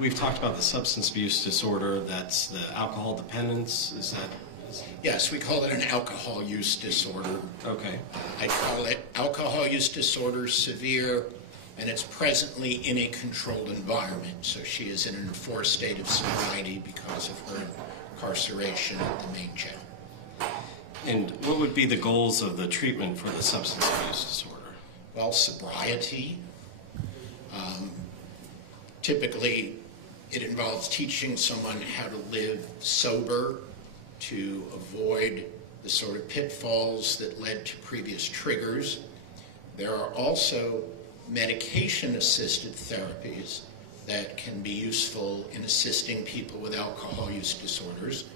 we've talked about the substance abuse disorder. That's the alcohol dependence. Is that? Yes, we call it an alcohol use disorder. Okay. I call it alcohol use disorder severe, and it's presently in a controlled environment. So she is in an enforced state of sobriety because of her incarceration at the main jail. And what would be the goals of the treatment for the substance abuse disorder? Well, sobriety. Typically, it involves teaching someone how to live sober, to avoid the sort of pitfalls that led to previous triggers. There are also medication-assisted therapies that can be useful in assisting people with alcohol use disorders.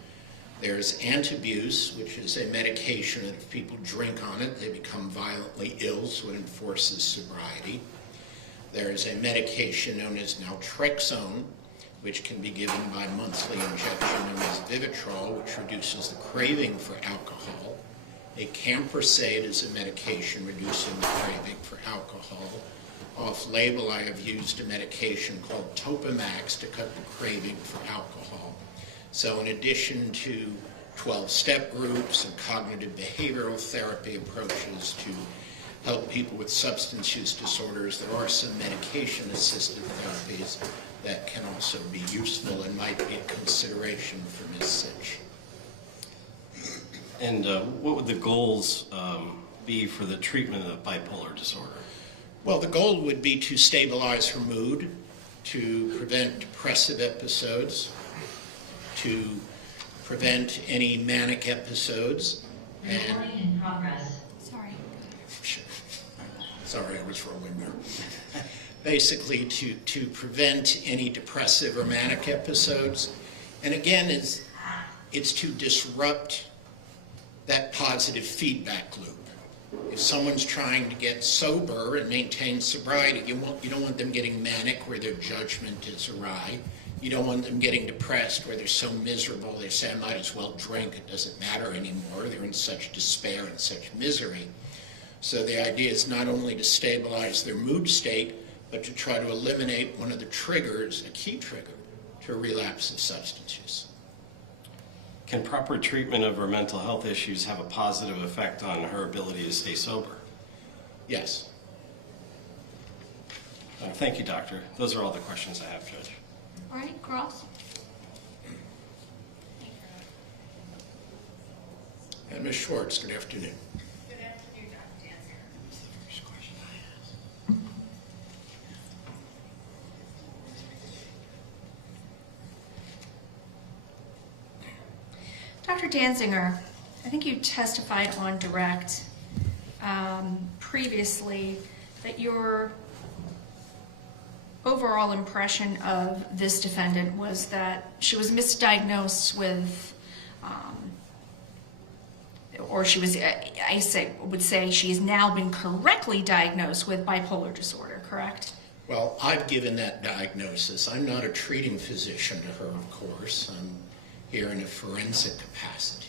There's antabuse, which is a medication that if people drink on it, they become violently ill, so it enforces sobriety. There is a medication known as naltrexone, which can be given by monthly injection known as Vivitrol, which reduces the craving for alcohol. A camprosate is a medication reducing the craving for alcohol. Off-label, I have used a medication called Topamax to cut the craving for alcohol. So in addition to 12-step groups and cognitive behavioral therapy approaches to help people with substance use disorders, there are some medication-assisted therapies that can also be useful and might be a consideration for Ms. Sytch. And what would the goals be for the treatment of bipolar disorder? Well, the goal would be to stabilize her mood, to prevent depressive episodes, to prevent any manic episodes. Recording in progress. Sorry, I was rolling there. Basically, to prevent any depressive or manic episodes. And again, it's to disrupt that positive feedback loop. If someone's trying to get sober and maintain sobriety, you don't want them getting manic where their judgment is awry. You don't want them getting depressed where they're so miserable they say, I might as well drink, it doesn't matter anymore. They're in such despair and such misery. So the idea is not only to stabilize their mood state, but to try to eliminate one of the triggers, a key trigger, to a relapse of substance use. Can proper treatment of her mental health issues have a positive effect on her ability to stay sober? Yes. Thank you, Doctor. Those are all the questions I have, Judge. All right, Cross. And Ms. Schwartz, good afternoon. Good afternoon, Dr. Dancer. That's the first question I asked. Dr. Danziger, I think you testified on direct previously that your overall impression of this defendant was that she was misdiagnosed with, or she was, would say she has now been correctly diagnosed with bipolar disorder, correct? Well, I've given that diagnosis. I'm not a treating physician to her, of course. I'm here in a forensic capacity.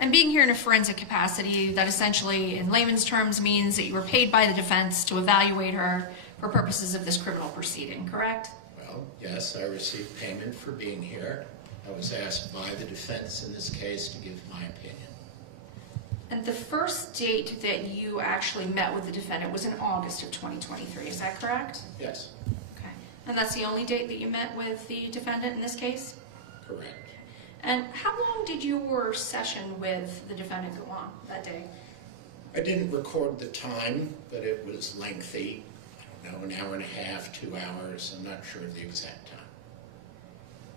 And being here in a forensic capacity, that essentially, in layman's terms, means that you were paid by the defense to evaluate her for purposes of this criminal proceeding, correct? Well, yes, I received payment for being here. I was asked by the defense in this case to give my opinion. And the first date that you actually met with the defendant was in August of 2023, is that correct? Yes, Okay. And that's the only date that you met with the defendant in this case? correct. And how long did your session with the defendant go on that day? I didn't record the time, but it was lengthy. I don't know, an hour and a half, 2 hours. I'm not sure of the exact time.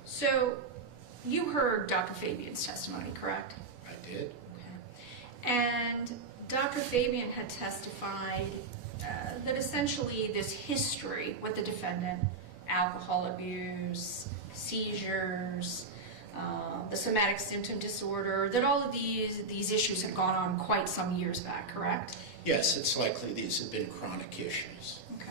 So you heard Dr. Fabian's testimony, correct? I did. And Dr. Fabian had testified that essentially this history with the defendant, alcohol abuse, seizures, the somatic symptom disorder, that all of these issues had gone on quite some years back, correct? Yes, it's likely these have been chronic issues. Okay.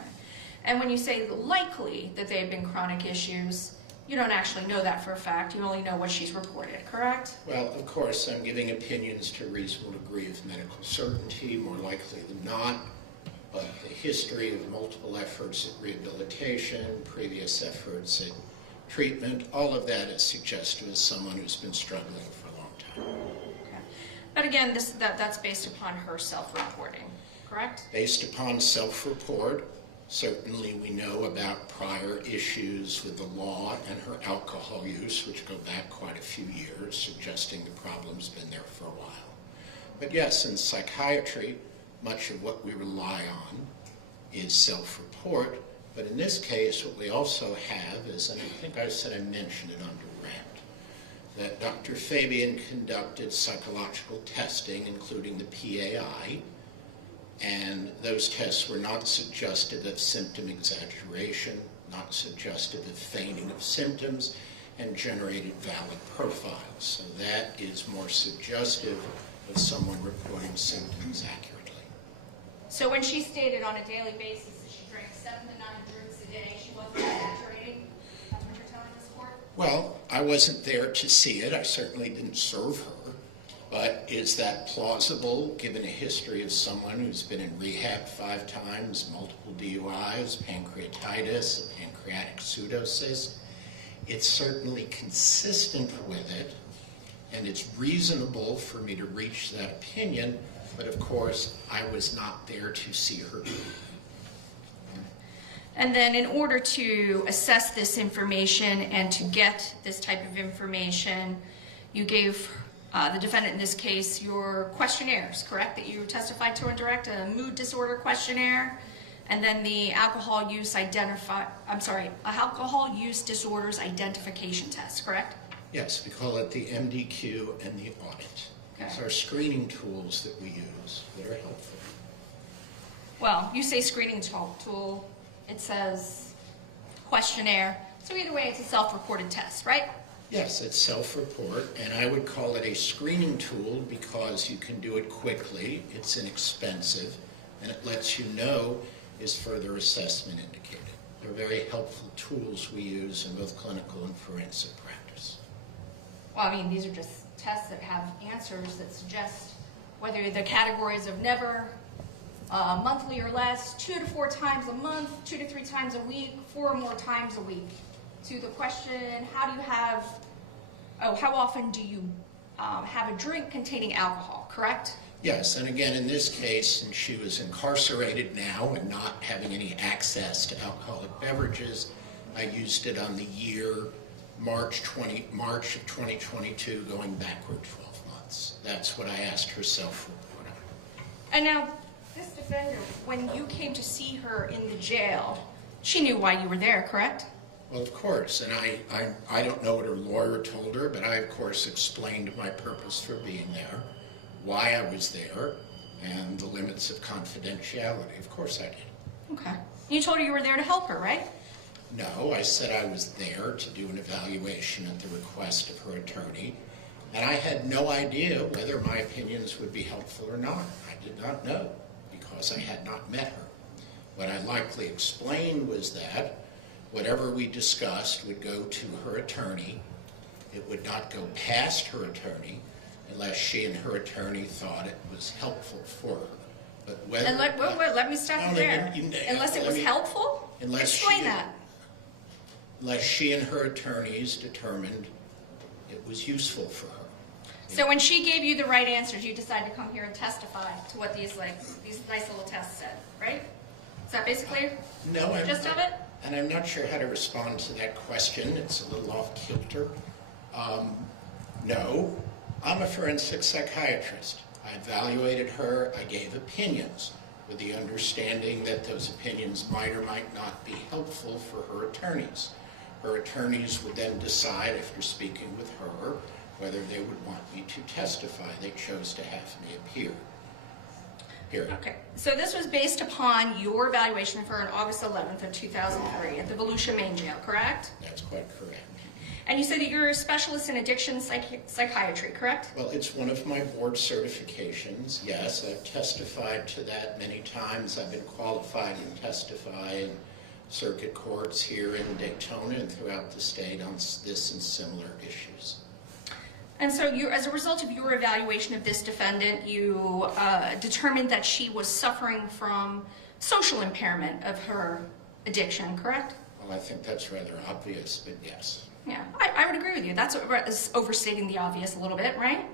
And when you say likely that they have been chronic issues, you don't actually know that for a fact. You only know what she's reported, correct? Well, of course, I'm giving opinions to a reasonable degree of medical certainty, more likely than not. but the history of multiple efforts at rehabilitation, previous efforts at treatment, all of that is suggestive of someone who's been struggling for a long time. Okay. But again, that's based upon her self-reporting, correct? Based upon self-report, certainly we know about prior issues with the law and her alcohol use, which go back quite a few years, suggesting the problem's been there for a while. But yes, in psychiatry, much of what we rely on is self-report. But in this case, what we also have is, and I think I said I mentioned it under rant, that Dr. Fabian conducted psychological testing, including the PAI, and those tests were not suggestive of symptom exaggeration, not suggestive of feigning of symptoms, and generated valid profiles. So that is more suggestive of someone reporting symptoms accurately. So when she stated on a daily basis that she drank 7 to 9 drinks a day, she wasn't exaggerating? That's what you're telling this court? Well, I wasn't there to see it. I certainly didn't serve her. But is that plausible, given a history of someone who's been in rehab 5 times, multiple DUIs, pancreatitis, a pancreatic pseudocyst? It's certainly consistent with it, and it's reasonable for me to reach that opinion, but of course, I was not there to see her. And then in order to assess this information and to get this type of information, you gave the defendant in this case your questionnaires, correct? That you testified to in direct, a mood disorder questionnaire, and then the alcohol use disorders identification test, correct? Yes, we call it the MDQ and the audit. Okay. These are screening tools that we use that are helpful. Well, you say screening tool, it says questionnaire, so either way it's a self-reported test, right? Yes, it's self-report, and I would call it a screening tool because you can do it quickly, it's inexpensive, and it lets you know is further assessment indicated. They're very helpful tools we use in both clinical and forensic practice. Well, I mean, these are just tests that have answers that suggest whether the categories of never, monthly or less, 2 to 4 times a month, 2 to 3 times a week, 4 or more times a week. To the question, how often do you have a drink containing alcohol, correct? Yes, and again, in this case, since she was incarcerated now and not having any access to alcoholic beverages, I used it on the year March of 2022, going backward 12 months. That's what I asked her self-report on. And now, this defendant, when you came to see her in the jail, she knew why you were there, correct? Well, of course, and I don't know what her lawyer told her, but I, of course, explained my purpose for being there, why I was there, and the limits of confidentiality. Of course I did. Okay. You told her you were there to help her, right? No, I said I was there to do an evaluation at the request of her attorney, and I had no idea whether my opinions would be helpful or not. I did not know, because I had not met her. What I likely explained was that whatever we discussed would go to her attorney. It would not go past her attorney unless she and her attorney thought it was helpful for her. But whether, And let me stop you there. Unless it was helpful? Explain that. Unless she and her attorneys determined it was useful for her. So when she gave you the right answers, you decided to come here and testify to what these nice little tests said, right? Is that basically No, the gist of it? And I'm not sure how to respond to that question. It's a little off kilter. No, I'm a forensic psychiatrist. I evaluated her, I gave opinions with the understanding that those opinions might or might not be helpful for her attorneys. Her attorneys would then decide, after speaking with her, whether they would want me to testify. They chose to have me appear. Period. Okay, so this was based upon your evaluation of her on August 11th of 2003 at the Volusia Main Jail, correct? That's quite correct. And you said that you're a specialist in addiction psychiatry, correct? Well, it's one of my board certifications, yes. I've testified to that many times. I've been qualified to testify in circuit courts here in Daytona and throughout the state on this and similar issues. And so you, as a result of your evaluation of this defendant, you determined that she was suffering from social impairment of her addiction, correct? Well, I think that's rather obvious, but yes. Yeah, I would agree with you. That's overstating the obvious a little bit, right?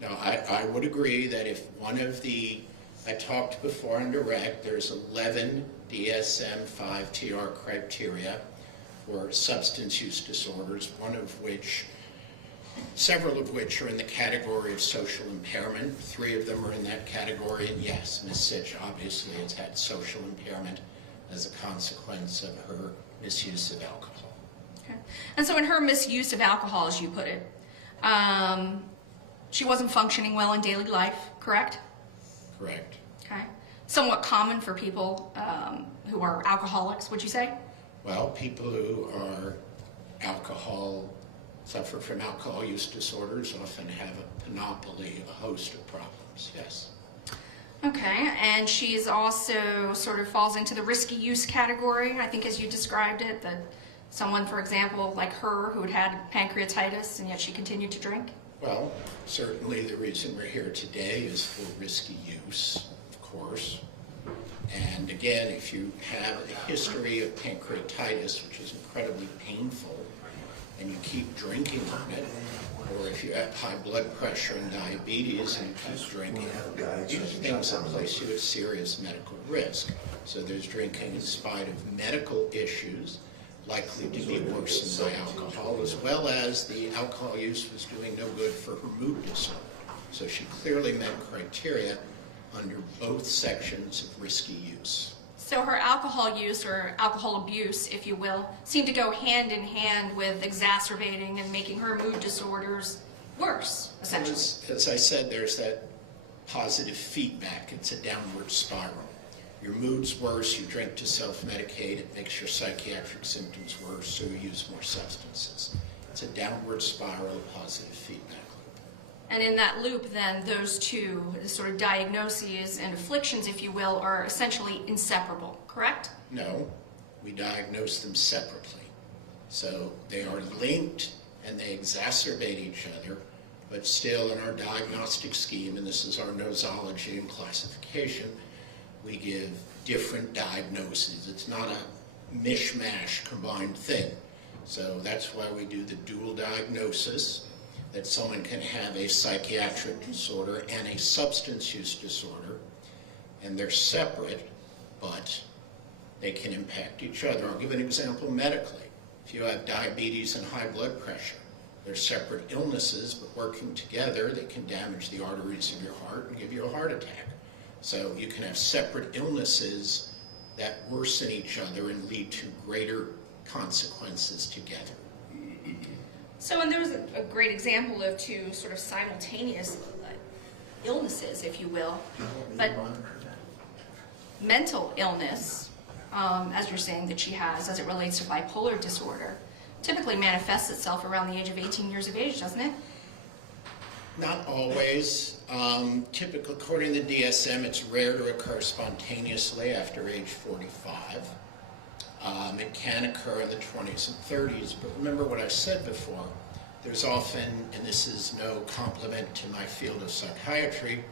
No, I would agree that if one of the, I talked before on direct, there's 11 DSM-5-TR criteria for substance use disorders, several of which are in the category of social impairment. 3 of them are in that category, and yes, Ms. Sytch obviously has had social impairment as a consequence of her misuse of alcohol. Okay. And so in her misuse of alcohol, as you put it, she wasn't functioning well in daily life, correct? Correct. Okay. Somewhat common for people who are alcoholics, would you say? Well, people who are suffer from alcohol use disorders often have a panoply, a host of problems, yes. Okay, and she's also sort of falls into the risky use category, I think as you described it, that someone, for example, like her, who had pancreatitis and yet she continued to drink? Well, certainly the reason we're here today is for risky use, of course. And again, if you have a history of pancreatitis, which is incredibly painful, and you keep drinking on it, or if you have high blood pressure and diabetes and you keep drinking, these are things that place you at serious medical risk. So there's drinking in spite of medical issues, likely to be worsened by alcohol, as well as the alcohol use was doing no good for her mood disorder. So she clearly met criteria under both sections of risky use. So her alcohol use, or alcohol abuse, if you will, seemed to go hand in hand with exacerbating and making her mood disorders worse, essentially. As I said, there's that positive feedback. It's a downward spiral. Your mood's worse, you drink to self-medicate, it makes your psychiatric symptoms worse, so you use more substances. It's a downward spiral of positive feedback loop. And in that loop, then, those two sort of diagnoses and afflictions, if you will, are essentially inseparable, correct? No, we diagnose them separately. So they are linked and they exacerbate each other, but still in our diagnostic scheme, and this is our nosology and classification, we give different diagnoses. It's not a mishmash combined thing. So that's why we do the dual diagnosis, that someone can have a psychiatric disorder and a substance use disorder, and they're separate, but they can impact each other. I'll give an example medically. If you have diabetes and high blood pressure, they're separate illnesses, but working together, they can damage the arteries of your heart and give you a heart attack. So you can have separate illnesses that worsen each other and lead to greater consequences together. So, and there's a great example of two sort of simultaneous illnesses, if you will, but mental illness, as you're saying that she has, as it relates to bipolar disorder, typically manifests itself around the age of 18 years of age, doesn't it? Not always. Typically, according to the DSM, it's rare to occur spontaneously after age 45. It can occur in the 20s and 30s, but remember what I said before, there's often, and this is no compliment to my field of psychiatry,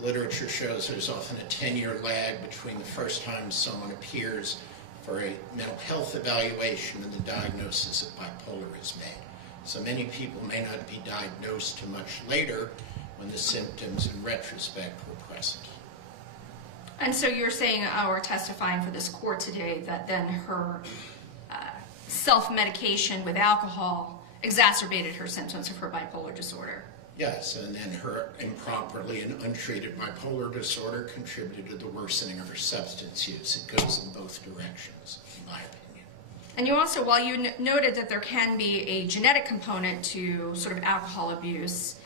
literature shows there's often a 10-year lag between the first time someone appears for a mental health evaluation and the diagnosis of bipolar is made. So many people may not be diagnosed till much later when the symptoms in retrospect were present. And so you're saying, or testifying for this court today, that then her self-medication with alcohol exacerbated her symptoms of her bipolar disorder. Yes, and then her improperly and untreated bipolar disorder contributed to the worsening of her substance use. It goes in both directions, in my opinion. And you also, while you noted that there can be a genetic component to sort of alcohol abuse,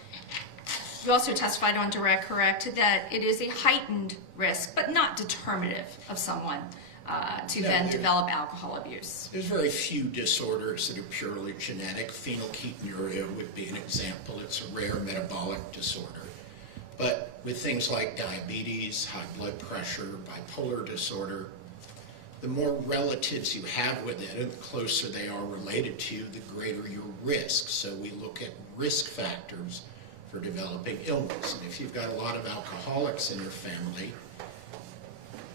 you also testified on direct, correct, that it is a heightened risk, but not determinative of someone to then develop alcohol abuse. There's very few disorders that are purely genetic. Phenylketonuria would be an example. It's a rare metabolic disorder. But with things like diabetes, high blood pressure, bipolar disorder, The more relatives you have with it, and the closer they are related to you, the greater your risk. So we look at risk factors for developing illness. And if you've got a lot of alcoholics in your family,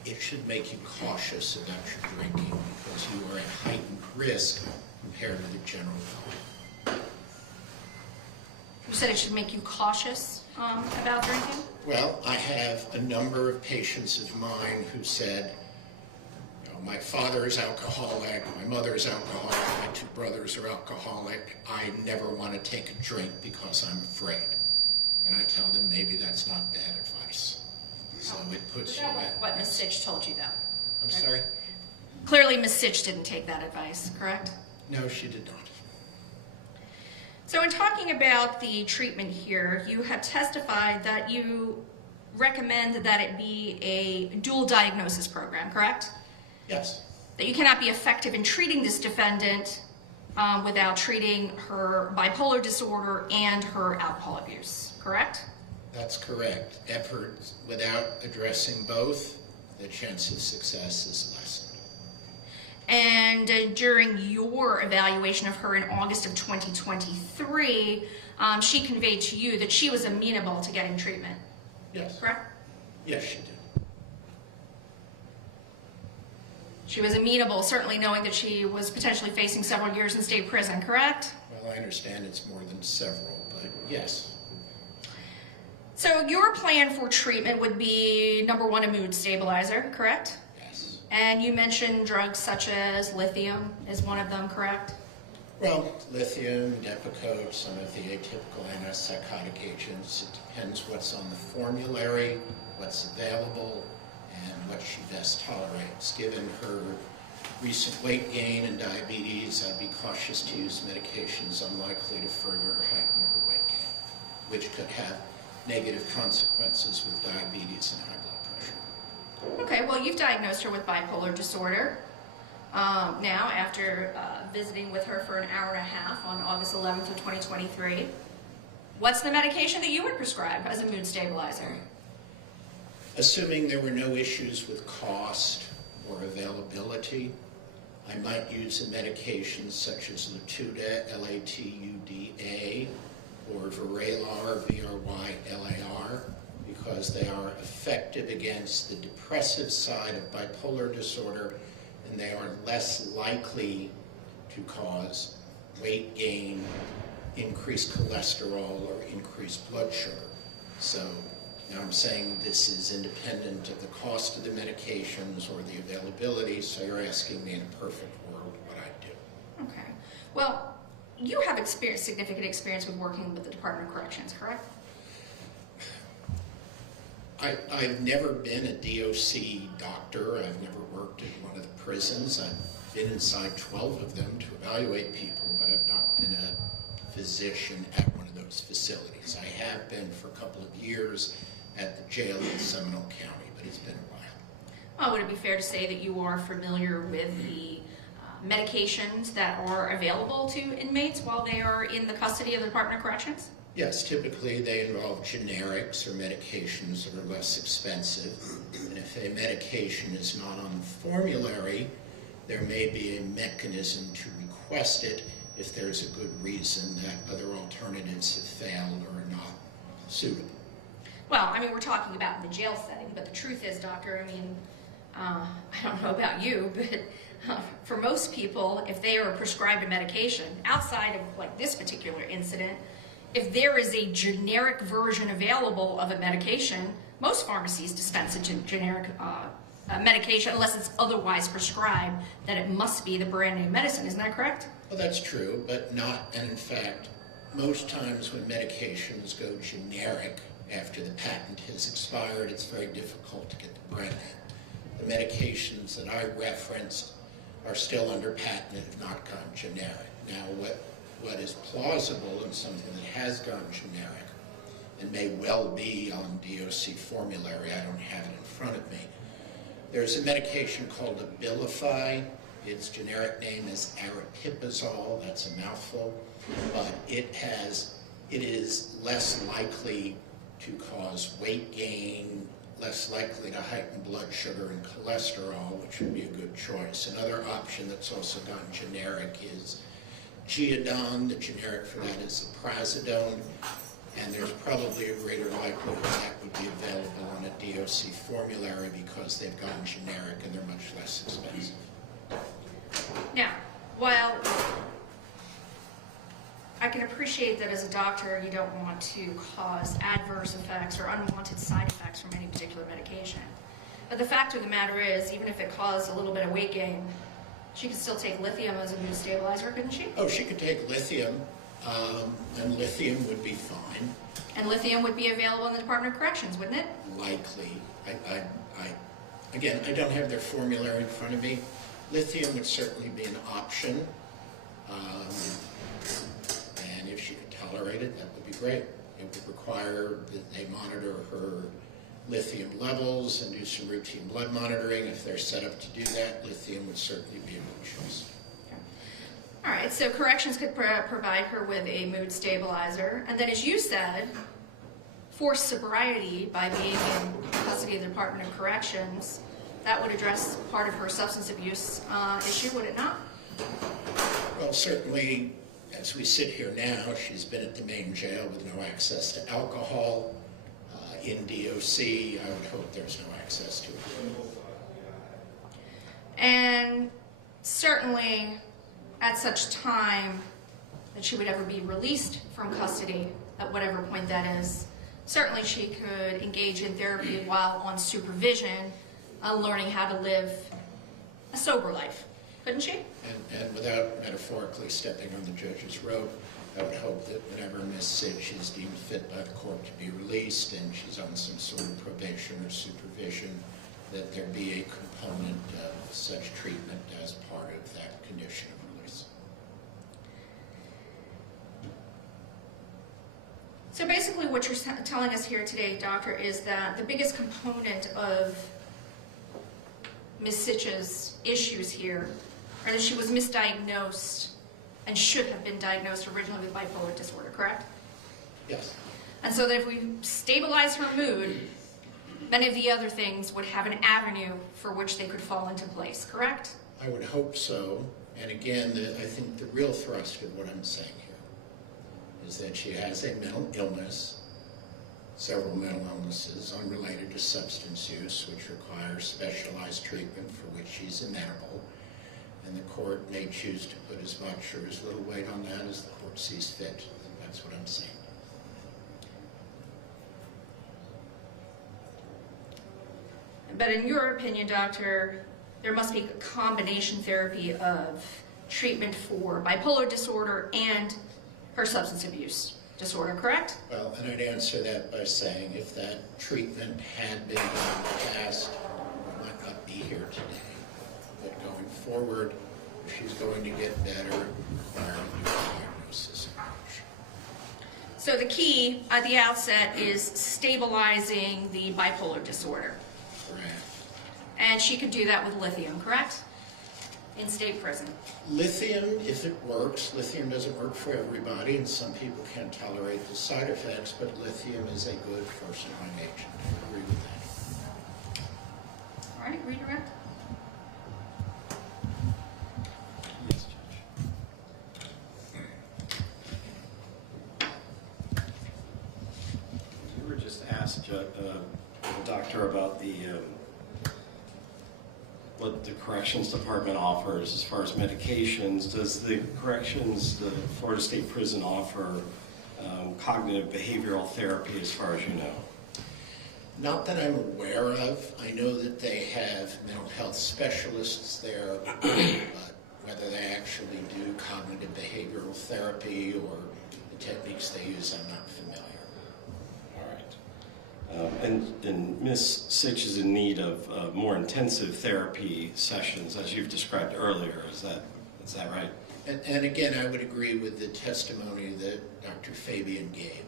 it should make you cautious about your drinking because you are at heightened risk compared to the general public. You said it should make you cautious about drinking? Well, I have a number of patients of mine who said, my father is alcoholic, my mother is alcoholic, my two brothers are alcoholic. I never want to take a drink because I'm afraid. And I tell them maybe that's not bad advice. So it puts you at What Ms. Sytch told you, though. I'm sorry? Clearly, Ms. Sytch didn't take that advice, correct? No, she did not. So in talking about the treatment here, you have testified that you recommend that it be a dual diagnosis program, correct? Yes, That you cannot be effective in treating this defendant without treating her bipolar disorder and her alcohol abuse, correct? that's correct. Efforts without addressing both, the chance of success is lessened. And during your evaluation of her in August of 2023, she conveyed to you that she was amenable to getting treatment, Yes. correct? Yes, she did. She was amenable, certainly knowing that she was potentially facing several years in state prison, correct? Well, I understand it's more than several, but yes. So your plan for treatment would be, number one, a mood stabilizer, correct? Yes. And you mentioned drugs such as lithium is one of them, correct? Well, lithium, Depakote, some of the atypical antipsychotic agents. It depends what's on the formulary, what's available, and what she best tolerates. Given her recent weight gain and diabetes, I'd be cautious to use medications unlikely to further heighten her weight gain, which could have negative consequences with diabetes and high blood pressure. Okay, well, you've diagnosed her with bipolar disorder. Now, after visiting with her for an hour and a half on August 11th of 2023, what's the medication that you would prescribe as a mood stabilizer? Assuming there were no issues with cost or availability, I might use a medication such as Latuda, Latuda, or Vraylar, Vrylar, because they are effective against the depressive side of bipolar disorder, and they are less likely to cause weight gain, increased cholesterol, or increased blood sugar. So now I'm saying this is independent of the cost of the medications or the availability, so you're asking me in a perfect world what I'd do. Okay. Well, you have significant experience with working with the Department of Corrections, correct? I've never been a DOC doctor. I've never worked in one of the prisons. I've been inside 12 of them to evaluate people, but I've not been a physician at one of those facilities. I have been for a couple of years at the jail in Seminole County, but it's been a while. Well, would it be fair to say that you are familiar with the medications that are available to inmates while they are in the custody of the Department of Corrections? Yes, typically they involve generics or medications that are less expensive. And if a medication is not on the formulary, there may be a mechanism to request it if there's a good reason that other alternatives have failed or are not suitable. Well, I mean, we're talking about in the jail setting, but the truth is, doctor, I mean, I don't know about you, but for most people, if they are prescribed a medication, outside of like this particular incident, if there is a generic version available of a medication, most pharmacies dispense a generic medication unless it's otherwise prescribed that it must be the brand name medicine. Isn't that correct? Well, that's true, but not, and in fact, most times when medications go generic after the patent has expired, it's very difficult to get the brand name. The medications that I referenced are still under patent and have not gone generic. Now, what is plausible and something that has gone generic and may well be on DOC formulary, I don't have it in front of me. There's a medication called Abilify. Its generic name is aripiprazole. That's a mouthful, but it is less likely to cause weight gain, less likely to heighten blood sugar and cholesterol, which would be a good choice. Another option that's also gone generic is Geodon. The generic for that is Prazodone, and there's probably a greater likelihood that would be available on a DOC formulary because they've gone generic and they're much less expensive. Now, while I can appreciate that as a doctor you don't want to cause adverse effects or unwanted side effects from any particular medication, but the fact of the matter is, even if it caused a little bit of weight gain, she could still take lithium as a mood stabilizer, couldn't she? Oh, she could take lithium, and lithium would be fine. And lithium would be available in the Department of Corrections, wouldn't it? Likely. Again, I don't have their formulary in front of me. Lithium would certainly be an option. And if she could tolerate it, that would be great. It would require that they monitor her lithium levels and do some routine blood monitoring. If they're set up to do that, lithium would certainly be a good choice. All right, so corrections could provide her with a mood stabilizer. And then, as you said, for sobriety by being in custody of the Department of Corrections, that would address part of her substance abuse issue, would it not? Well, certainly, as we sit here now, she's been at the main jail with no access to alcohol. In DOC, I would hope there's no access to it. And certainly, at such time that she would ever be released from custody, at whatever point that is, certainly she could engage in therapy while on supervision, learning how to live a sober life, couldn't she? And without metaphorically stepping on the judge's rope, I would hope that whenever Ms. Sytch is deemed fit by the court to be released and she's on some sort of probation or supervision, that there be a component of such treatment as part of that condition of release. So basically what you're telling us here today, Doctor, is that the biggest component of Ms. Sytch's issues here are that she was misdiagnosed and should have been diagnosed originally with bipolar disorder, correct? Yes. And so that if we stabilize her mood, many of the other things would have an avenue for which they could fall into place, correct? I would hope so. And again, I think the real thrust of what I'm saying here is that she has a mental illness, several mental illnesses unrelated to substance use, which require specialized treatment for which she's amenable. And the court may choose to put as much or as little weight on that as the court sees fit. That's what I'm saying. But in your opinion, Doctor, there must be a combination therapy of treatment for bipolar disorder and her substance abuse disorder, correct? Well, and I'd answer that by saying if that treatment had been done in the past, we might not be here today. But going forward, if she's going to get better, require a new diagnosis approach. So the key at the outset is stabilizing the bipolar disorder. Correct. And she could do that with lithium, correct? In state prison. Lithium, if it works, lithium doesn't work for everybody, and some people can't tolerate the side effects, but lithium is a good first-line agent. I agree with that. All right, redirect. Yes, Judge. You were just asked, Doctor, about what the corrections department offers as far as medications. Does the Florida State Prison offer cognitive behavioral therapy as far as you know? Not that I'm aware of. I know that they have mental health specialists there, but whether they actually do cognitive behavioral therapy or the techniques they use, I'm not familiar. All right. And Ms. Sytch is in need of more intensive therapy sessions, as you've described earlier. Is that right? And again, I would agree with the testimony that Dr. Fabian gave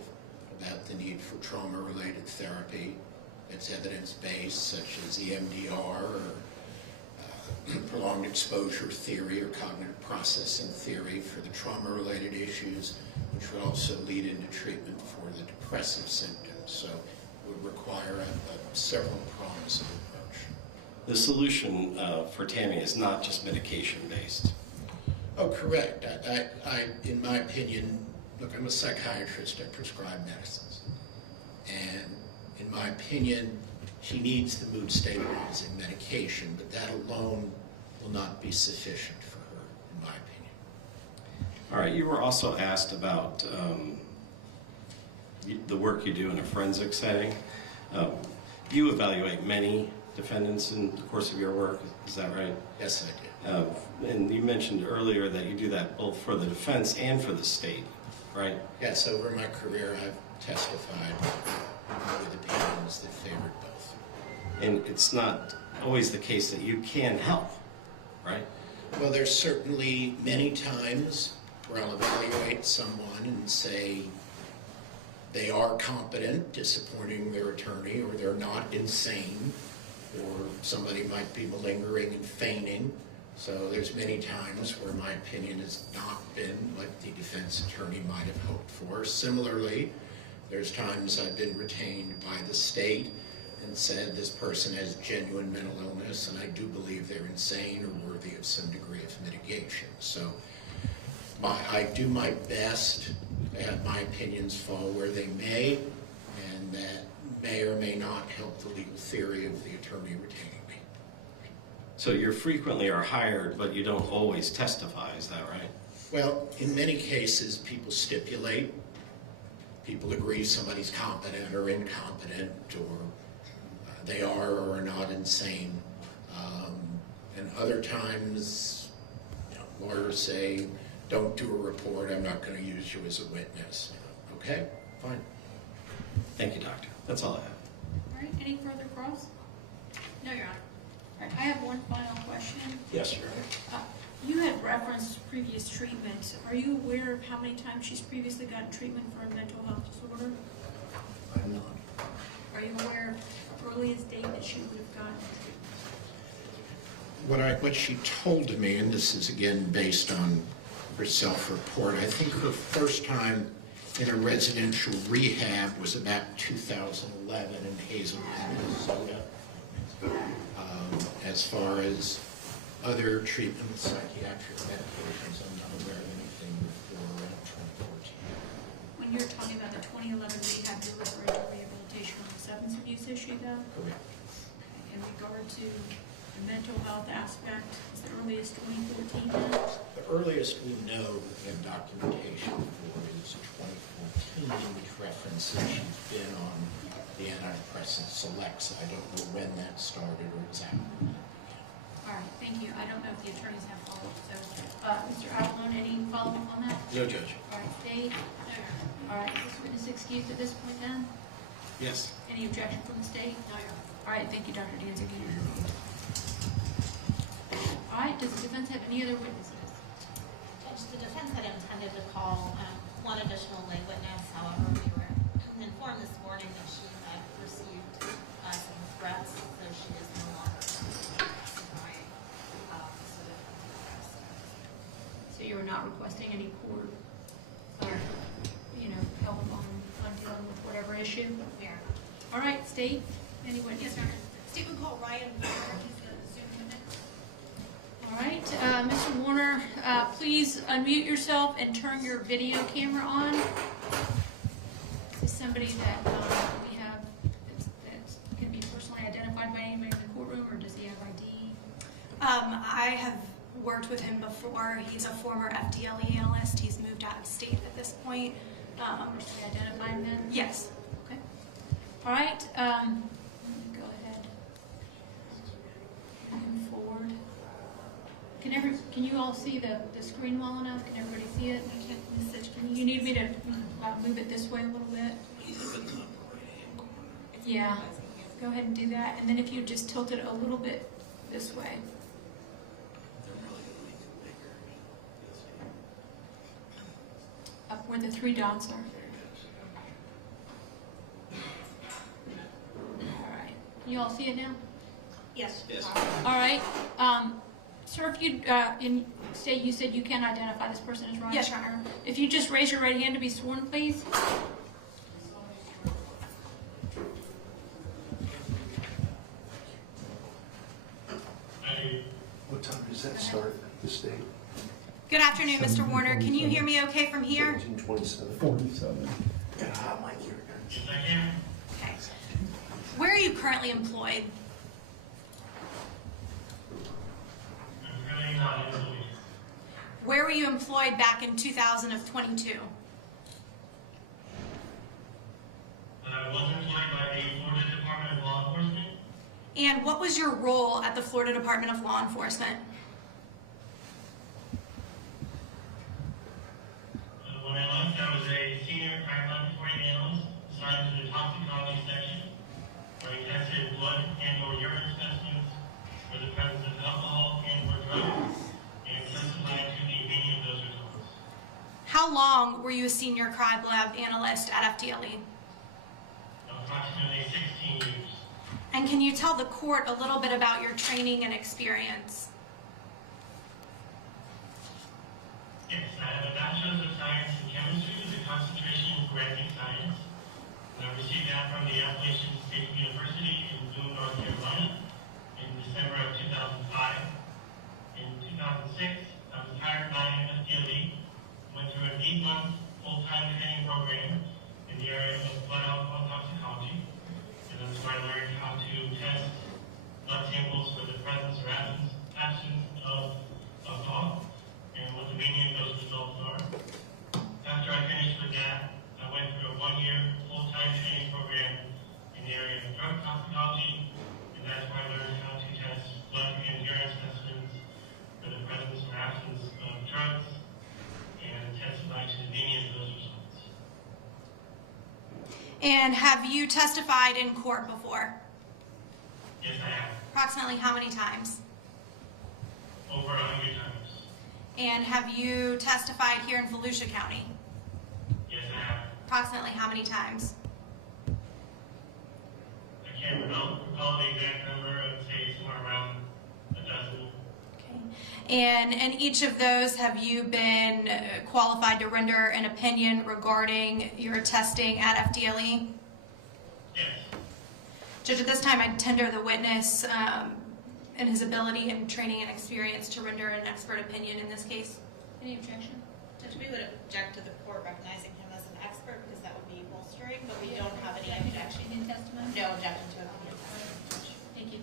about the need for trauma-related therapy that's evidence-based, such as EMDR or prolonged exposure theory or cognitive processing theory for the trauma-related issues, which would also lead into treatment for the depressive symptoms. So would require several prongs of approach. The solution for Tammy is not just medication-based. Oh, correct. In my opinion, look, I'm a psychiatrist. I prescribe medicines. And in my opinion, she needs the mood stabilizing medication, but that alone will not be sufficient for her, in my opinion. All right, you were also asked about the work you do in a forensic setting. You evaluate many defendants in the course of your work, is that right? Yes, I do. And you mentioned earlier that you do that both for the defense and for the state, right? Yes, over my career, I've testified with opinions that favored both. And it's not always the case that you can help, right? Well, there's certainly many times where I'll evaluate someone and say they are competent, disappointing their attorney, or they're not insane, or somebody might be malingering and feigning. So there's many times where my opinion has not been what the defense attorney might have hoped for. Similarly, there's times I've been retained by the state and said this person has genuine mental illness and I do believe they're insane or worthy of some degree of mitigation. So I do my best to have my opinions fall where they may, and that may or may not help the legal theory of the attorney retaining me. So you frequently are hired, but you don't always testify, is that right? Well, in many cases, people stipulate, people agree somebody's competent or incompetent, or they are or are not insane. And other times, lawyers say, don't do a report, I'm not going to use you as a witness. Okay, fine. Thank you, Doctor. That's all I have. All right, any further cross? No, Your Honor. All right, I have one final question. Yes, Your Honor. You had referenced previous treatment. Are you aware of how many times she's previously gotten treatment for a mental health disorder? I'm not. Are you aware of the earliest date that she would have gotten treatment? What she told me, and this is again based on her self-report, I think her first time in a residential rehab was about 2011 in Hazelwood, Minnesota. As far as other treatment with psychiatric medications, I'm not aware of anything before 2014. When you're talking about the 2011 rehab, you're referring to rehabilitation on the substance abuse issue, though? Correct. In regard to the mental health aspect, is the earliest 2014 then? The earliest we know in documentation for is 2014, which references she's been on the antidepressant Celexa. I don't know when that started or exactly. All right, thank you. I don't know if the attorneys have follow-up, so, Mr. Avalone, any follow-up on that? No, Judge. All right, State? No, Your Honor. All right, is this witness excused at this point then? Yes. Any objection from the state? No, Your Honor. All right, thank you, Dr. Danzig. All right, does the defense have any other witnesses? Judge, the defense had intended to call one additional lay witness. However, we were informed this morning that she had received some threats, so she is no longer testifying. So the defense So you are not requesting any court, help on dealing with whatever issue? we are All right, state, any witness? Yes, Your Honor. State would call Ryan Warner. He's the Zoom witness. All right, Mr. Warner, please unmute yourself and turn your video camera on. This is somebody that we have that can be personally identified by anybody in the courtroom, or does he have ID? I have worked with him before. He's a former FDLE analyst. He's moved out of state at this point. Personally identified then? Yes. Okay. All right, let me go ahead. Moving forward. Can you all see the screen well enough? Can everybody see it? Ms. Sytch, can you need me to move it this way a little bit? Yeah, go ahead and do that. And then if you just tilt it a little bit this way. Up where the three dots are. All right. Can you all see it now? Yes. Yes. All right. Sir, if you you said you can identify this person as Ryan. Yes, Your Honor. If you just raise your right hand to be sworn, please. What time does that start, this day? Good afternoon, Mr. Warner. Can you hear me okay from here? 1727. 47. God, my ear hurts. Okay. Where are you currently employed? Where were you employed back in 2022? I was employed by the Florida Department of Law Enforcement. And what was your role at the Florida Department of Law Enforcement? When I left, I was a senior crime laboratory analyst assigned to the toxicology section, where I tested blood and/or urine specimens for the presence of alcohol and/or drugs, and testified to the meaning of those results. How long were you a senior crime lab analyst at FDLE? Approximately 16 years. And can you tell the court a little bit about your training and experience? Yes, I have a Bachelor's of Science in Chemistry with a concentration in forensic science. And I received that from the Appalachian State University in Boone, North Carolina in December of 2005. In 2006, I was hired by FDLE, went through an 8-month full-time training program in the area of blood alcohol toxicology. And that's where I learned how to test blood samples for the presence or absence of alcohol and what the meaning of those results are. After I finished with that, I went through a 1-year full-time training program in the area of drug toxicology, and that's where I learned how to test blood and urine specimens for the presence or absence of drugs and testify to the meaning of those results. And have you testified in court before? Yes, I have. Approximately how many times? Over 100 times. And have you testified here in Volusia County? Yes, I have. Approximately how many times? I can't recall the exact number. I'd say somewhere around a dozen. Okay. And in each of those, have you been qualified to render an opinion regarding your testing at FDLE? Yes. Judge, at this time, I tender the witness and his ability and training and experience to render an expert opinion in this case. Any objection? Judge, we would object to the court recognizing him as an expert because that would be bolstering, but we don't have any objection. In testimony? No objection to opinion testimony. Thank you.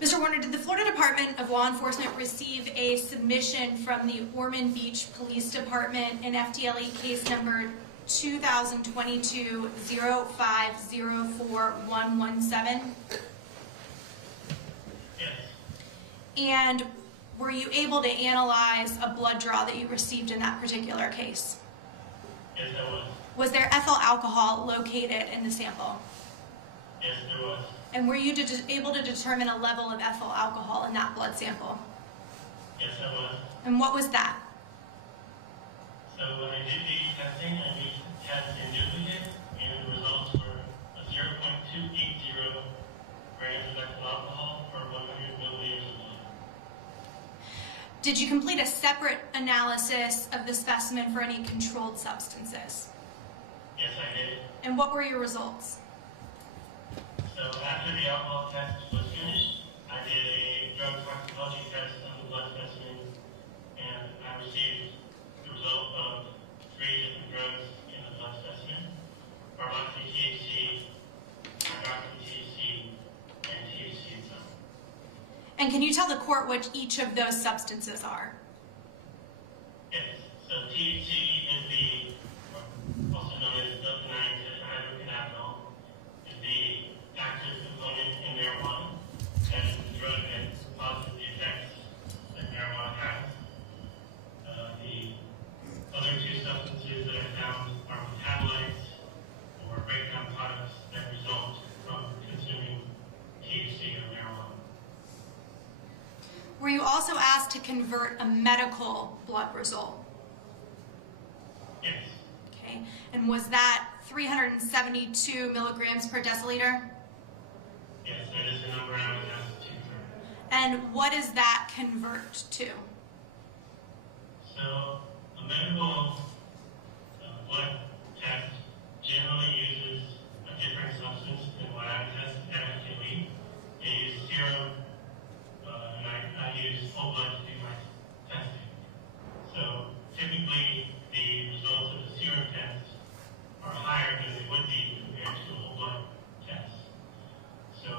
Mr. Warner, did the Florida Department of Law Enforcement receive a submission from the Ormond Beach Police Department in FDLE case number 2022-0504-117? Yes. And were you able to analyze a blood draw that you received in that particular case? Yes, I was. Was there ethyl alcohol located in the sample? Yes, there was. And were you able to determine a level of ethyl alcohol in that blood sample? Yes, I was. And what was that? So when I did the testing, I did test in duplicate, and the results were a 0.280 grams of ethyl alcohol for 100 milliliters of blood. Did you complete a separate analysis of the specimen for any controlled substances? Yes, I did. And what were your results? So after the alcohol test was finished, I did a drug toxicology test on the blood specimen, and I received the result of 3 different drugs in the blood specimen: carboxy THC, hydroxy THC, and THC itself. And can you tell the court which each of those substances are? Yes. So THC is the, also known as delta-9 tetrahydrocannabinol, is the active component in marijuana. That is the drug that causes the effects that marijuana has. The other 2 substances that I found are metabolites or breakdown products that result from consuming THC or marijuana. Were you also asked to convert a medical blood result? Yes. Okay. And was that 372 milligrams per deciliter? Yes, that is the number I was asked to convert. And what does that convert to? So, a medical blood test generally uses a different substance than what I tested at FDLE. They use serum, and I use whole blood DUI testing. So typically, the results of the serum test are higher than they would be compared to a whole blood test. So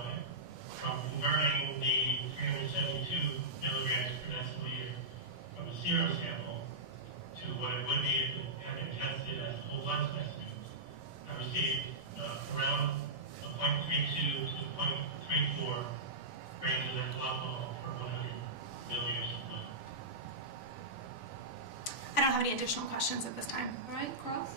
from converting the 372 milligrams per deciliter from a serum sample to what it would be if it had been tested as a whole blood specimen, I received around 0.32 to 0.34 grams of ethyl alcohol per 100 milliliters of blood. I don't have any additional questions at this time. All right, Cross?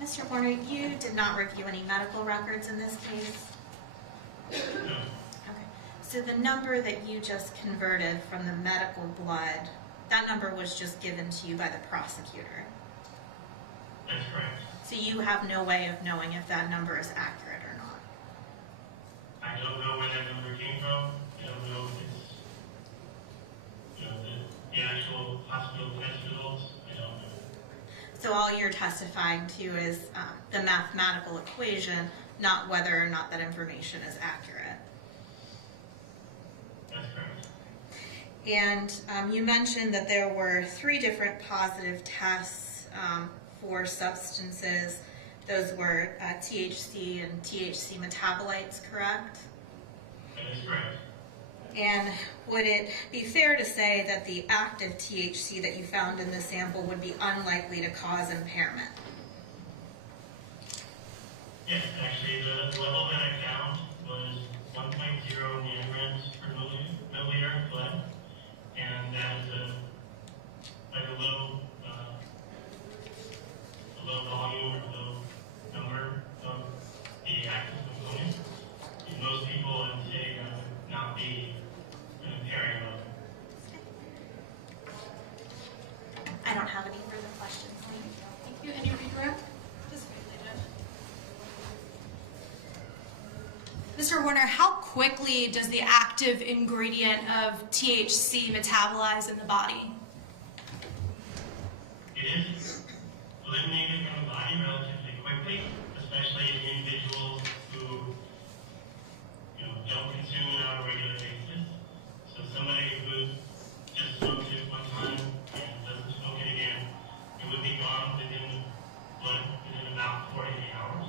Mr. Warner, you did not review any medical records in this case? No, Okay. So the number that you just converted from the medical blood, that number was just given to you by the prosecutor. that's correct. So you have no way of knowing if that number is accurate or not. I don't know where that number came from. I don't know if it's, the actual hospital test results. I don't know. So all you're testifying to is the mathematical equation, not whether or not that information is accurate. That's correct. And you mentioned that there were 3 different positive tests for substances. Those were THC and THC metabolites, correct? That is correct. And would it be fair to say that the active THC that you found in the sample would be unlikely to cause impairment? Yes, actually, the level that I found was 1.0 nanograms per milliliter of blood, and that is a low volume or low number of the active component. In most people, I would say that would not be an impairing level. I don't have any further questions. Thank you. Any redirect? Just briefly, Judge. Mr. Warner, how quickly does the active ingredient of THC metabolize in the body? It is eliminated from the body relatively quickly, especially in individuals who don't consume it on a regular basis. So somebody who just smokes it one time and doesn't smoke it again, it would be gone within blood within about 48 hours.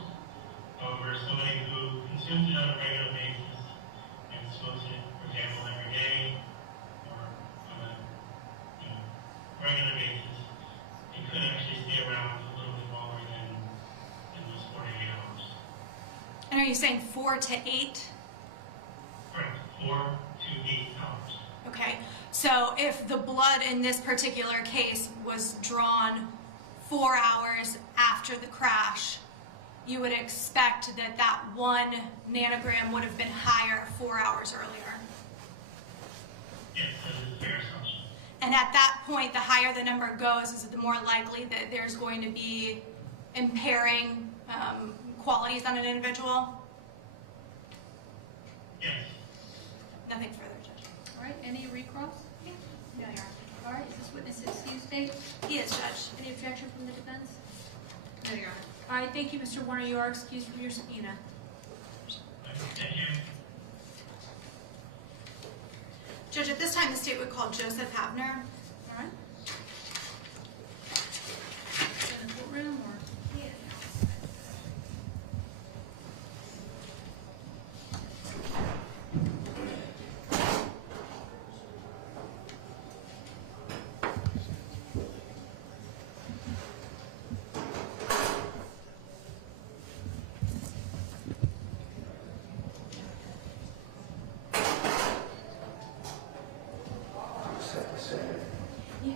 However, somebody who consumes it on a regular basis and smokes it, for example, every day or on a regular basis, it could actually stay around a little bit longer than those 48 hours. And are you saying 4 to 8? Correct, 4 to 8 hours. Okay, so if the blood in this particular case was drawn 4 hours after the crash, you would expect that that 1 nanogram would have been higher 4 hours earlier. Yes, that is a fair assumption. And at that point, the higher the number goes, is it the more likely that there's going to be impairing qualities on an individual? Yes. Nothing further, Judge. All right, any recross? No, Your Honor. All right, is this witness excused, state? He is, Judge. Any objection from the defense? No, Your Honor. All right, thank you, Mr. Warner. You are excused from your subpoena. Thank you. Judge, at this time, the state would call Joseph Havner. All right. In the courtroom or? Set to say. Yeah.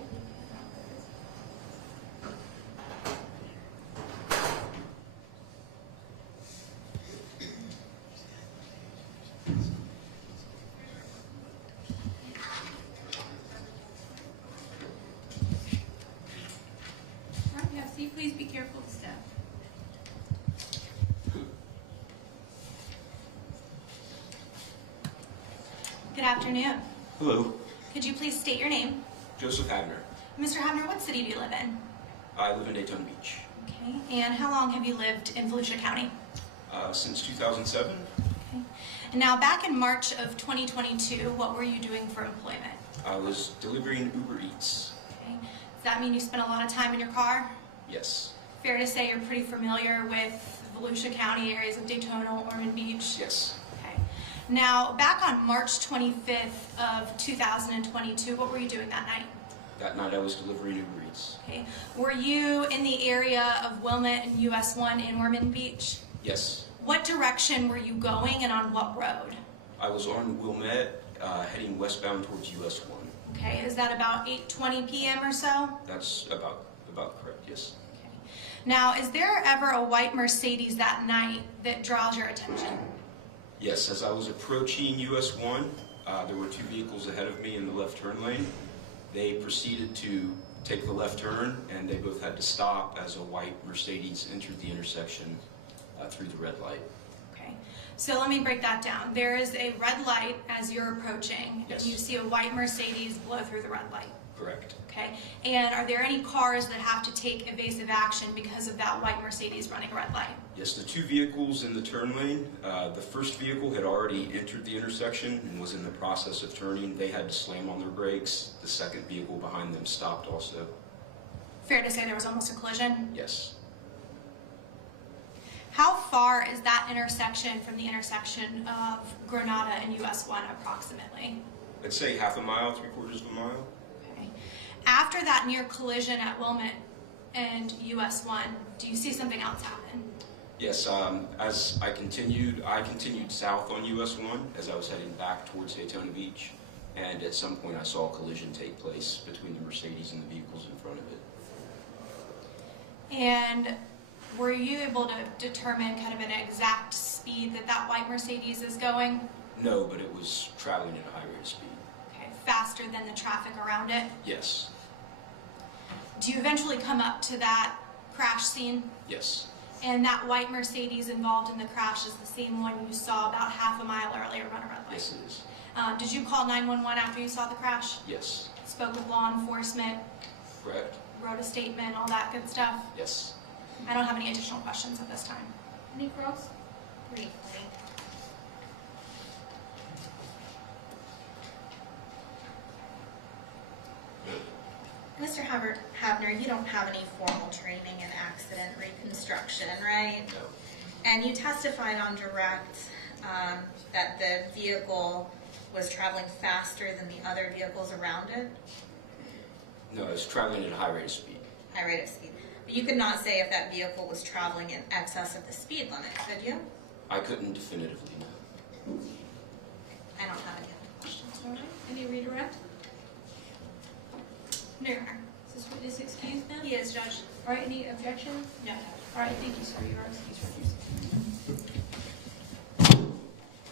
All right, have a seat, please. Be careful to step. Good afternoon. Hello, Could you please state your name? Joseph Havner. Mr. Havner, what city do you live in? I live in Daytona Beach. Okay. Okay. And how long have you lived in Volusia County? Since 2007. Okay. And now back in March of 2022, what were you doing for employment? I was delivering Uber Eats. Okay. Does that mean you spent a lot of time in your car? Yes. Fair to say you're pretty familiar with Volusia County, areas of Daytona, Ormond Beach? Yes. Okay. Now, back on March 25th of 2022, what were you doing that night? That night I was delivering Uber Eats. Okay. Were you in the area of Wilmette and US 1 in Ormond Beach? Yes. What direction were you going and on what road? I was on Wilmette, heading westbound towards US 1. Okay, is that about 8:20 p.m. or so? That's about correct, yes. Okay. Now, is there ever a white Mercedes that night that draws your attention? Yes, as I was approaching US 1, there were two vehicles ahead of me in the left turn lane. They proceeded to take the left turn, and they both had to stop as a white Mercedes entered the intersection through the red light. Okay, so let me break that down. There is a red light as you're approaching, Yes. and you see a white Mercedes blow through the red light. Correct. Okay, and are there any cars that have to take evasive action because of that white Mercedes running a red light? Yes, the two vehicles in the turn lane, the first vehicle had already entered the intersection and was in the process of turning. They had to slam on their brakes. The second vehicle behind them stopped also. Fair to say there was almost a collision? Yes. How far is that intersection from the intersection of Granada and US 1 approximately? I'd say half a mile, 3/4 of a mile. Okay. After that near collision at Wilmette and US 1, do you see something else happen? Yes, as I continued south on US 1 as I was heading back towards Daytona Beach, and at some point I saw a collision take place between the Mercedes and the vehicles in front of it. And were you able to determine kind of an exact speed that that white Mercedes is going? No, but it was traveling at a high rate of speed. Okay, faster than the traffic around it? Yes. Do you eventually come up to that crash scene? Yes. And that white Mercedes involved in the crash is the same one you saw about half a mile earlier run a red light? Yes, it is. Did you call 911 after you saw the crash? Yes. Spoke with law enforcement, Correct. wrote a statement, all that good stuff? Yes. I don't have any additional questions at this time. Any girls? Briefly. Mr. Havner, you don't have any formal training in accident reconstruction, right? No. And you testified on direct that the vehicle was traveling faster than the other vehicles around it, No, I was traveling at a high rate of speed. high rate of speed. But you could not say if that vehicle was traveling in excess of the speed limit, could you? I couldn't definitively know. I don't have any other questions. All right, any redirect? No, Your Honor. Is this witness excused then? He is, Judge. All right, any objection? No. All right, thank you, sir. You are excused for use.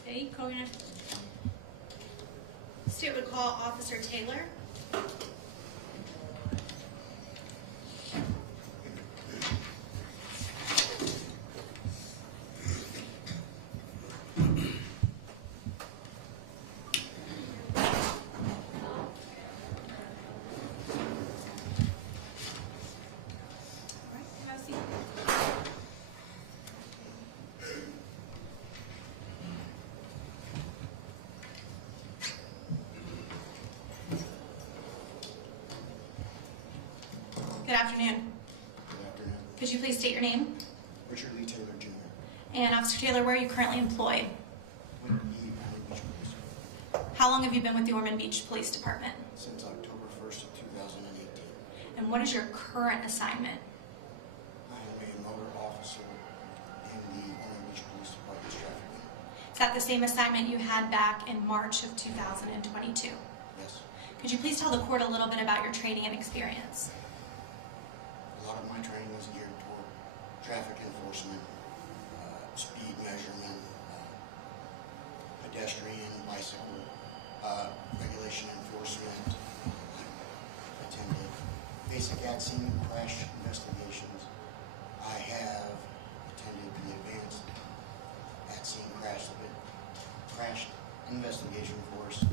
Okay, call your next. State would call Officer Taylor. All right, have a seat. Good afternoon. Good afternoon. Could you please state your name? Richard Lee Taylor Jr. And Officer Taylor, where are you currently employed? With the Ormond Beach Police How long have you been with the Ormond Beach Police Department? since October 1st of 2018. And what is your current assignment? I am a motor officer in the Ormond Beach Police Department's traffic unit. Is that the same assignment you had back in March of 2022? Yes. Could you please tell the court a little bit about your training and experience? A lot of my training was geared toward traffic enforcement, speed measurement, pedestrian, bicycle, regulation enforcement. I attended basic at-scene crash investigations. I have attended the advanced at-scene crash investigation course,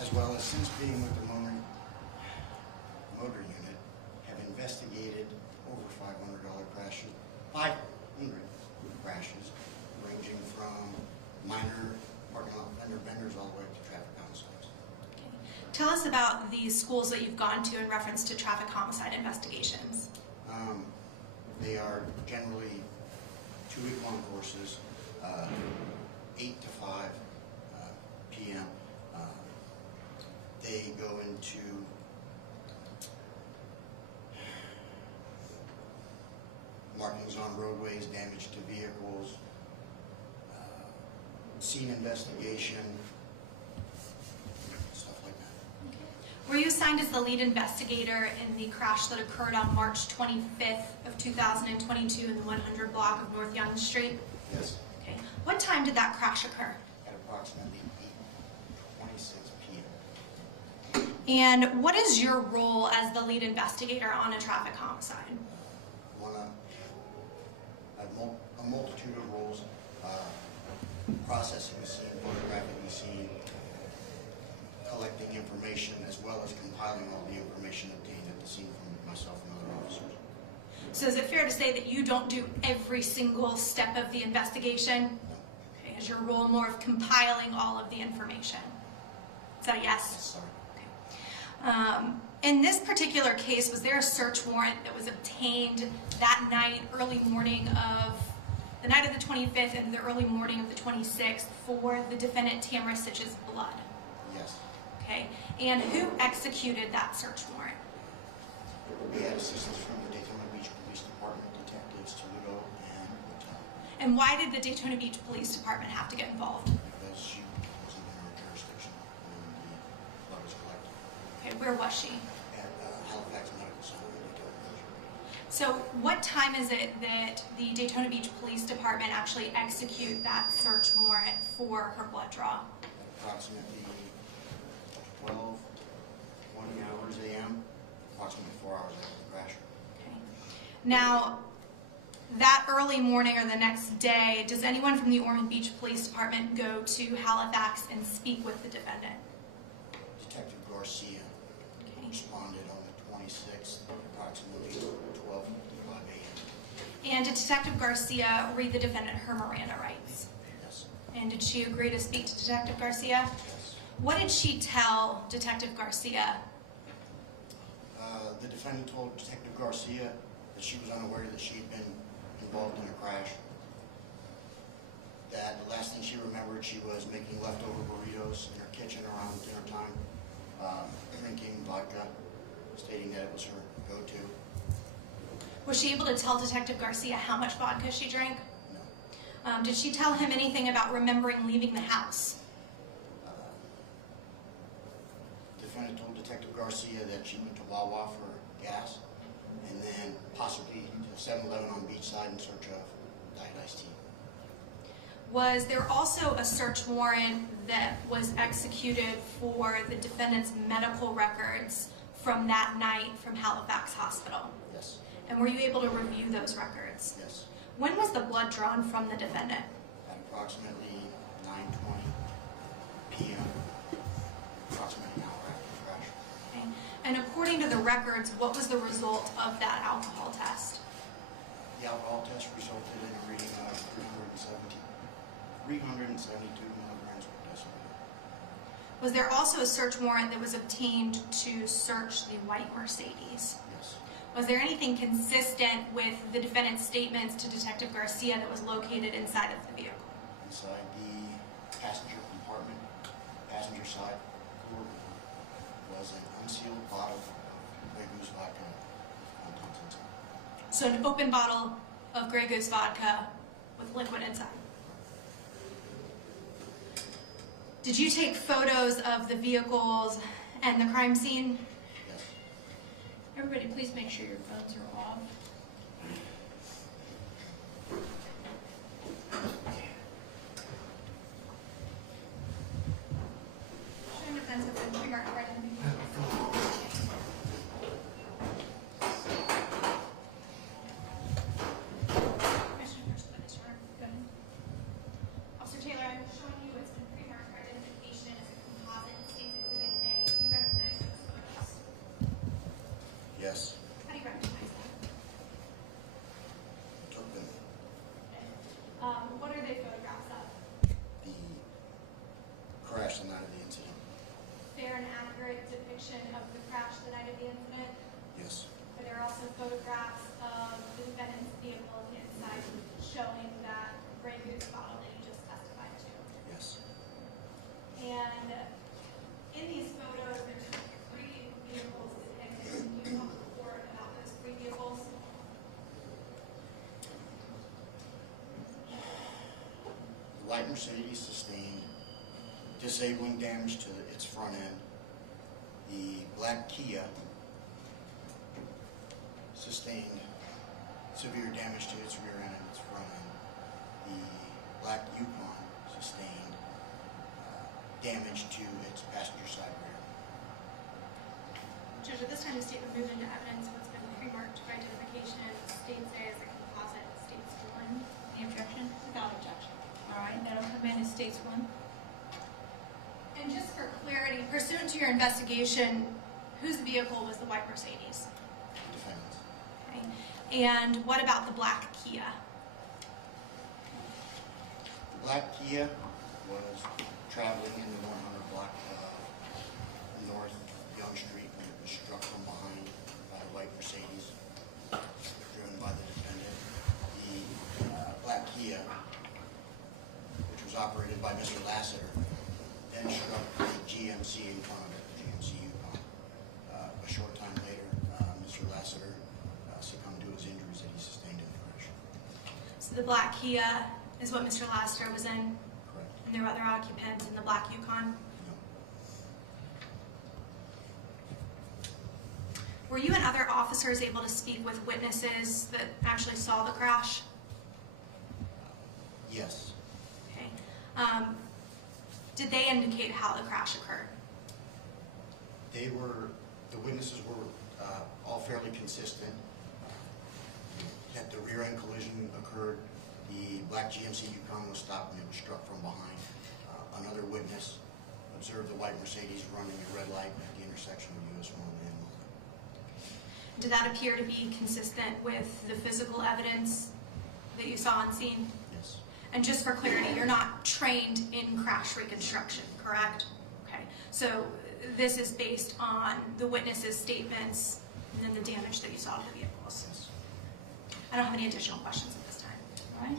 as well as since being with the motor unit, have investigated over $500 crash 500 crashes, ranging from minor parking lot fender benders all the way to traffic homicides. Tell us about these schools that you've gone to in reference to traffic homicide investigations. They are generally 2-week-long courses, 8 to 5 p.m. They go into markings on roadways, damage to vehicles, scene investigation, stuff like that. Were you assigned as the lead investigator in the crash that occurred on March 25th of 2022 in the 100 block of North Young Street? Yes. Okay. What time did that crash occur? At approximately 8:26 p.m. And what is your role as the lead investigator on a traffic homicide? A multitude of roles, processing the scene, photographing the scene, collecting information, as well as compiling all the information obtained at the scene from myself and other officers. So is it fair to say that you don't do every single step of the investigation? No. Okay. Is your role more of compiling all of the information? Is that a yes? Yes, sorry. Okay. In this particular case, was there a search warrant that was obtained that night, early morning of the night of the 25th and the early morning of the 26th for the defendant Tammy Sytch's blood? Yes. Okay. And who executed that search warrant? We had assistance from the Daytona Beach Police Department, detectives Toledo and Hotel, And why did the Daytona Beach Police Department have to get involved? because she wasn't in our jurisdiction when the blood was collected Okay, where was she? at Halifax Medical Center in Daytona Beach. So what time is it that the Daytona Beach Police Department actually execute that search warrant for her blood draw? Approximately 12:20 hours a.m., approximately 4 hours after the crash. Okay. Now, that early morning or the next day, does anyone from the Ormond Beach Police Department go to Halifax and speak with the defendant? Detective Garcia Okay. responded on the 26th, approximately 12:55 a.m. And did Detective Garcia read the defendant her Miranda rights? Yes. And did she agree to speak to Detective Garcia? Yes. What did she tell Detective Garcia? The defendant told Detective Garcia that she was unaware that she had been involved in a crash. That the last thing she remembered, she was making leftover burritos in her kitchen around dinner time, drinking vodka, stating that it was her go-to. Was she able to tell Detective Garcia how much vodka she drank? No. Did she tell him anything about remembering leaving the house? Defendant told Detective Garcia that she went to Wawa for gas, and then possibly to 7-Eleven on Beachside in search of Diet Iced Tea. Was there also a search warrant that was executed for the defendant's medical records from that night from Halifax Hospital? Yes. And were you able to review those records? Yes. When was the blood drawn from the defendant? At approximately 9:20 p.m., approximately an hour after the crash. Okay. And according to the records, what was the result of that alcohol test? The alcohol test resulted in a reading of 372 milligrams per deciliter. Was there also a search warrant that was obtained to search the white Mercedes? Yes. Was there anything consistent with the defendant's statements to Detective Garcia that was located inside of the vehicle? Inside the passenger compartment, passenger side door, was an unsealed bottle of Grey Goose vodka with contents inside. So an open bottle of Grey Goose vodka with liquid inside. Did you take photos of the vehicles and the crime scene? Yes. Everybody, please make sure your phones are off. Showing defense have been pre-marked right in the beginning. Officer Taylor, I'm showing you it's been pre-marked for identification as a composite states exhibit A. Do you recognize those photos? Yes. How do you recognize that? white Mercedes sustained disabling damage to its front end. The black Kia sustained severe damage to its rear end and its front end. The black Yukon sustained damage to its passenger side rear. Judge, at this time, the state will move into evidence what's been pre-marked for identification. State says a composite, states one. Any objection? Without objection. All right, that'll come in as states one. And just for clarity, pursuant to your investigation, whose vehicle was the white Mercedes? Defendants. Okay. And what about the black Kia? The black Kia was traveling in the 100 block of North Young Street when it was struck from behind by a white Mercedes driven by the defendant. The black Kia, which was operated by Mr. Lassiter, then struck the GMC Yukon. A short time later, Mr. Lassiter succumbed to his injuries that he sustained in the crash. So the black Kia is what Mr. Lassiter was in, Correct. and there were other occupants in the black Yukon. No. Were you and other officers able to speak with witnesses that actually saw the crash? Yes. Okay. Did they indicate how the crash occurred? The witnesses were all fairly consistent that the rear end collision occurred. The black GMC Yukon was stopped and it was struck from behind. Another witness observed the white Mercedes running a red light at the intersection of US 1 and Did that appear to be consistent with the physical evidence that you saw on scene? yes. And just for clarity, you're not trained in crash reconstruction, correct? Okay. So this is based on the witnesses' statements and then the damage that you saw to the vehicles. Yes. I don't have any additional questions at this time. All right.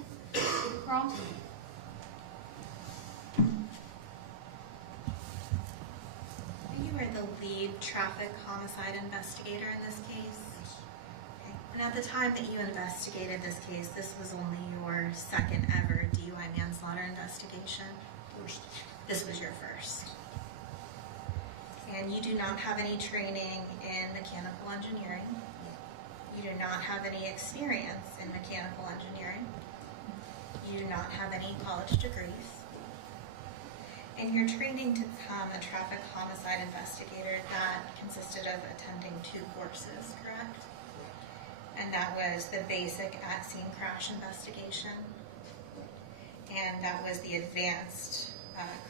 Carl? You were the lead traffic homicide investigator in this case. Yes. Okay. And at the time that you investigated this case, this was only your second ever DUI manslaughter investigation. First. This was your first. And you do not have any training in mechanical engineering. You do not have any experience in mechanical engineering. You do not have any college degrees. And your training to become a traffic homicide investigator, that consisted of attending 2 courses, correct? And that was the basic at-scene crash investigation. And that was the advanced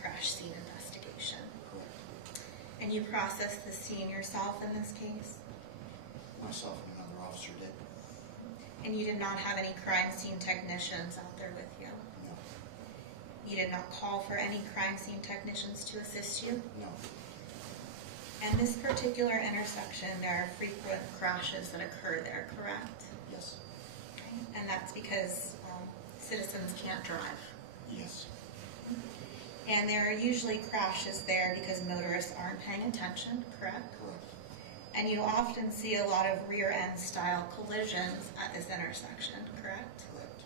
crash scene investigation. Correct. And you processed the scene yourself in this case? Myself and another officer did. And you did not have any crime scene technicians out there with you? No. You did not call for any crime scene technicians to assist you? No. And this particular intersection, there are frequent crashes that occur there, correct? Yes. Okay. And that's because citizens can't drive. Yes. And there are usually crashes there because motorists aren't paying attention, correct? Correct. And you often see a lot of rear-end style collisions at this intersection, correct? Correct.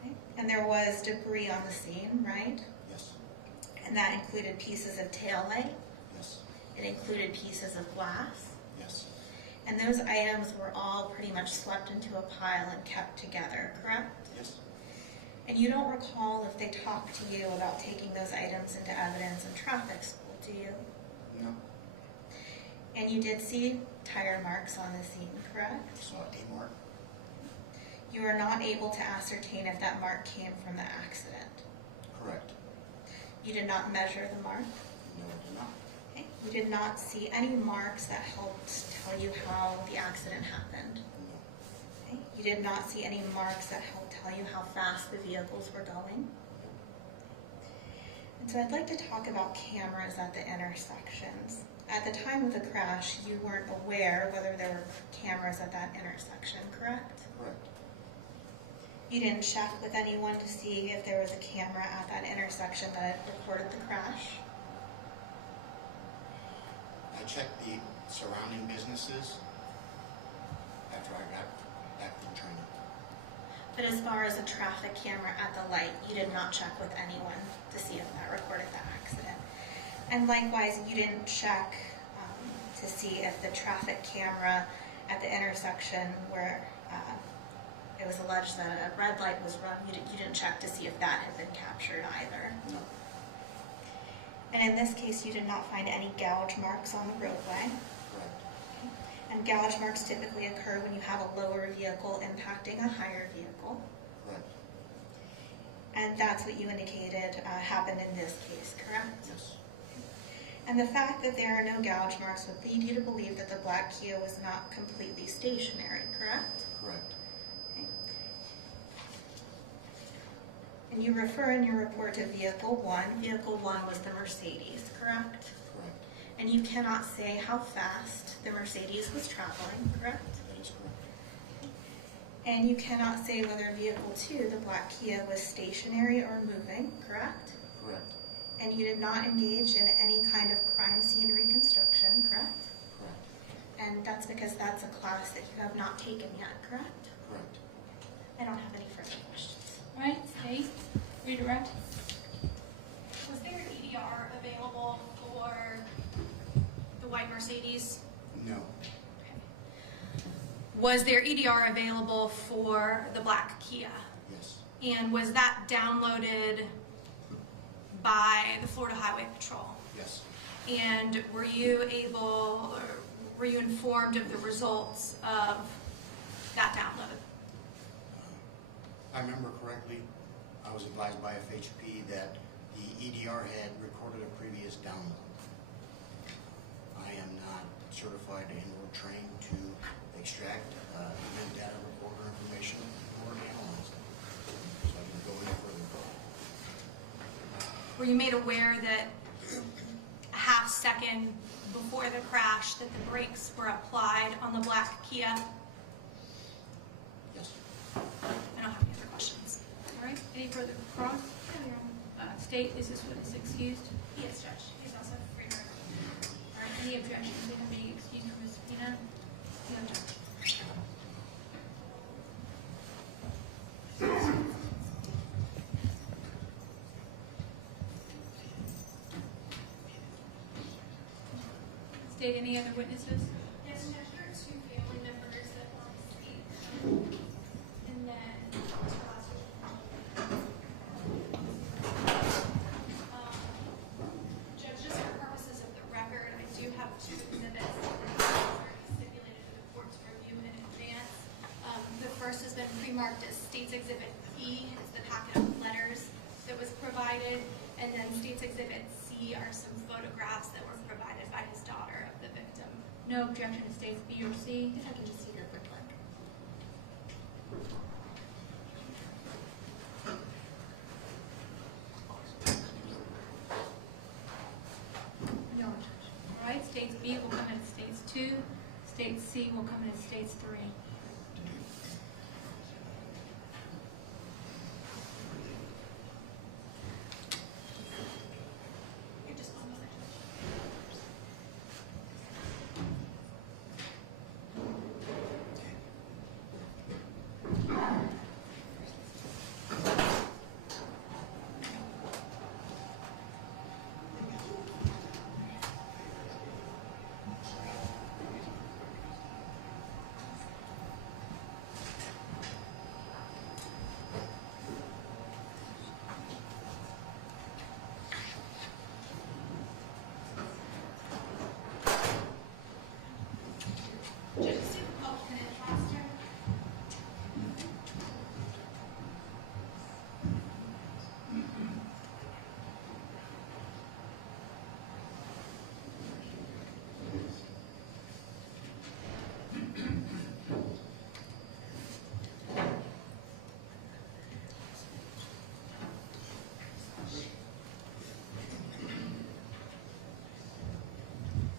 Okay. And there was debris on the scene, right? Yes. And that included pieces of tail light. Yes. It included pieces of glass. Yes. And those items were all pretty much swept into a pile and kept together, correct? Yes. And you don't recall if they talked to you about taking those items into evidence in traffic school, do you? No. And you did see tire marks on the scene, correct? Saw a mark. You are not able to ascertain if that mark came from the accident. Correct. You did not measure the mark. No, I did not. Okay. You did not see any marks that helped tell you how the accident happened. No. Okay. You did not see any marks that helped tell you how fast the vehicles were going. And so I'd like to talk about cameras at the intersections. At the time of the crash, you weren't aware whether there were cameras at that intersection, correct? Correct. You didn't check with anyone to see if there was a camera at that intersection that recorded the crash? I checked the surrounding businesses after I got back from training. But as far as a traffic camera at the light, you did not check with anyone to see if that recorded the accident. And likewise, you didn't check to see if the traffic camera at the intersection where it was alleged that a red light was run, you didn't check to see if that had been captured either. No. And in this case, you did not find any gouge marks on the roadway. Correct. And gouge marks typically occur when you have a lower vehicle impacting a higher vehicle. Correct. And that's what you indicated happened in this case, correct? Yes. And the fact that there are no gouge marks would lead you to believe that the black Kia was not completely stationary, correct? Correct. Okay. And you refer in your report to Vehicle 1. Vehicle 1 was the Mercedes, correct? Correct. And you cannot say how fast the Mercedes was traveling, correct? That is correct. And you cannot say whether Vehicle 2, the black Kia, was stationary or moving, correct? Correct. And you did not engage in any kind of crime scene reconstruction, correct? Correct. And that's because that's a class that you have not taken yet, correct? Correct. I don't have any further questions. All right, State, redirect. Was there an EDR available for the white Mercedes? No. Was there EDR available for the black Kia? Yes. And was that downloaded by the Florida Highway Patrol? Yes. And were you able, or were you informed of the results of that download? I remember correctly, I was advised by FHP that the EDR had recorded a previous download. I am not certified and or trained to extract event data recorder information or analyze it. So I can go any further. Were you made aware that a half second before the crash that the brakes were applied on the black Kia? Yes. I don't have any other questions. All right, any further cross? State, is this witness excused? Yes, Judge. He's also free to recommend. All right, any objections to him being excused from his subpoena? No objection. State, any other witnesses? Yes, Judge. There are two family members that were on state. And then Judge, just for purposes of the record, I do have two exhibits that are stipulated for the court's review in advance. The first has been pre-marked as State's Exhibit E. It's the packet of letters that was provided. And then State's Exhibit C are some photographs that were provided by his daughter of the victim. No objection to States B or C? If I can just see your quick look. No objection. All right, States B will come in at States 2, States C will come in at States 3. You're just one moment. Judge, see the Republican and Foster?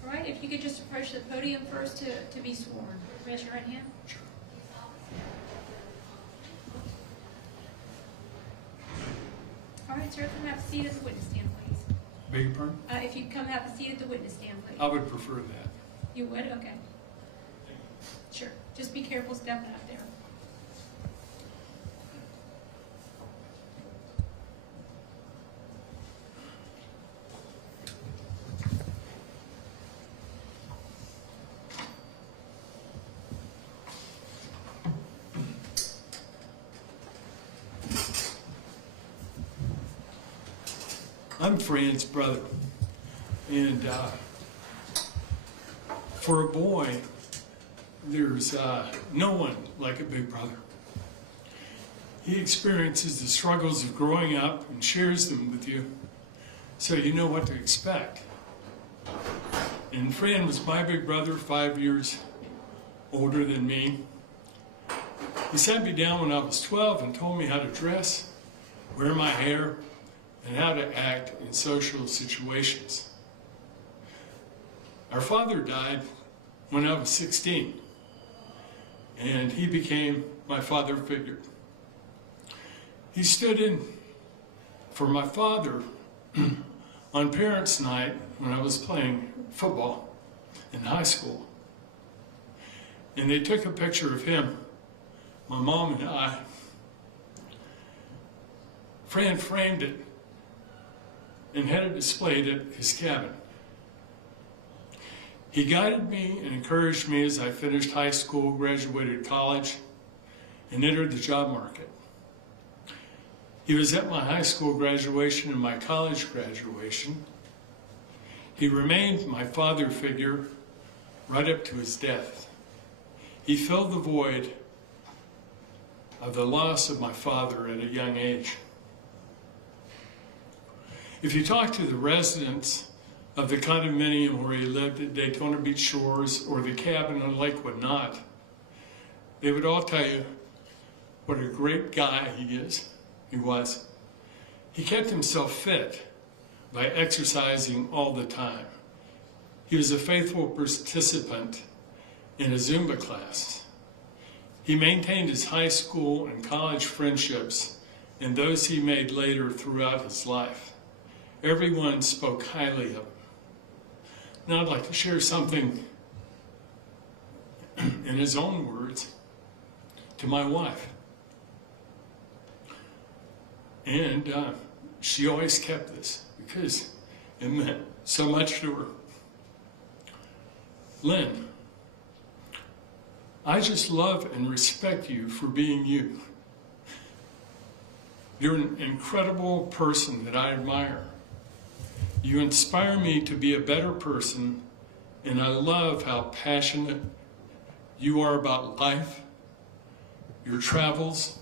All right, if you could just approach the podium first to be sworn. Raise your right hand. Sure. All right, sir, come have a seat at the witness stand, please. Beg your pardon? If you'd come have a seat at the witness stand, please. I would prefer that. You would? Okay. Sure. Just be careful stepping up there. I'm Fran's brother. And for a boy, there's no one like a big brother. He experiences the struggles of growing up and shares them with you, so you know what to expect. And Fran was my big brother, 5 years older than me. He sat me down when I was 12 and told me how to dress, wear my hair, and how to act in social situations. Our father died when I was 16, and he became my father figure. He stood in for my father on parents' night when I was playing football in high school. And they took a picture of him, my mom and I. Fran framed it and had it displayed at his cabin. He guided me and encouraged me as I finished high school, graduated college, and entered the job market. He was at my high school graduation and my college graduation. He remained my father figure right up to his death. He filled the void of the loss of my father at a young age. If you talk to the residents of the condominium where he lived at Daytona Beach Shores or the cabin on Lakewood Knott, they would all tell you what a great guy he was. He kept himself fit by exercising all the time. He was a faithful participant in a Zumba class. He maintained his high school and college friendships and those he made later throughout his life. Everyone spoke highly of him. Now I'd like to share something in his own words to my wife. And she always kept this because it meant so much to her. Lynn, I just love and respect you for being you. You're an incredible person that I admire. You inspire me to be a better person, and I love how passionate you are about life, your travels,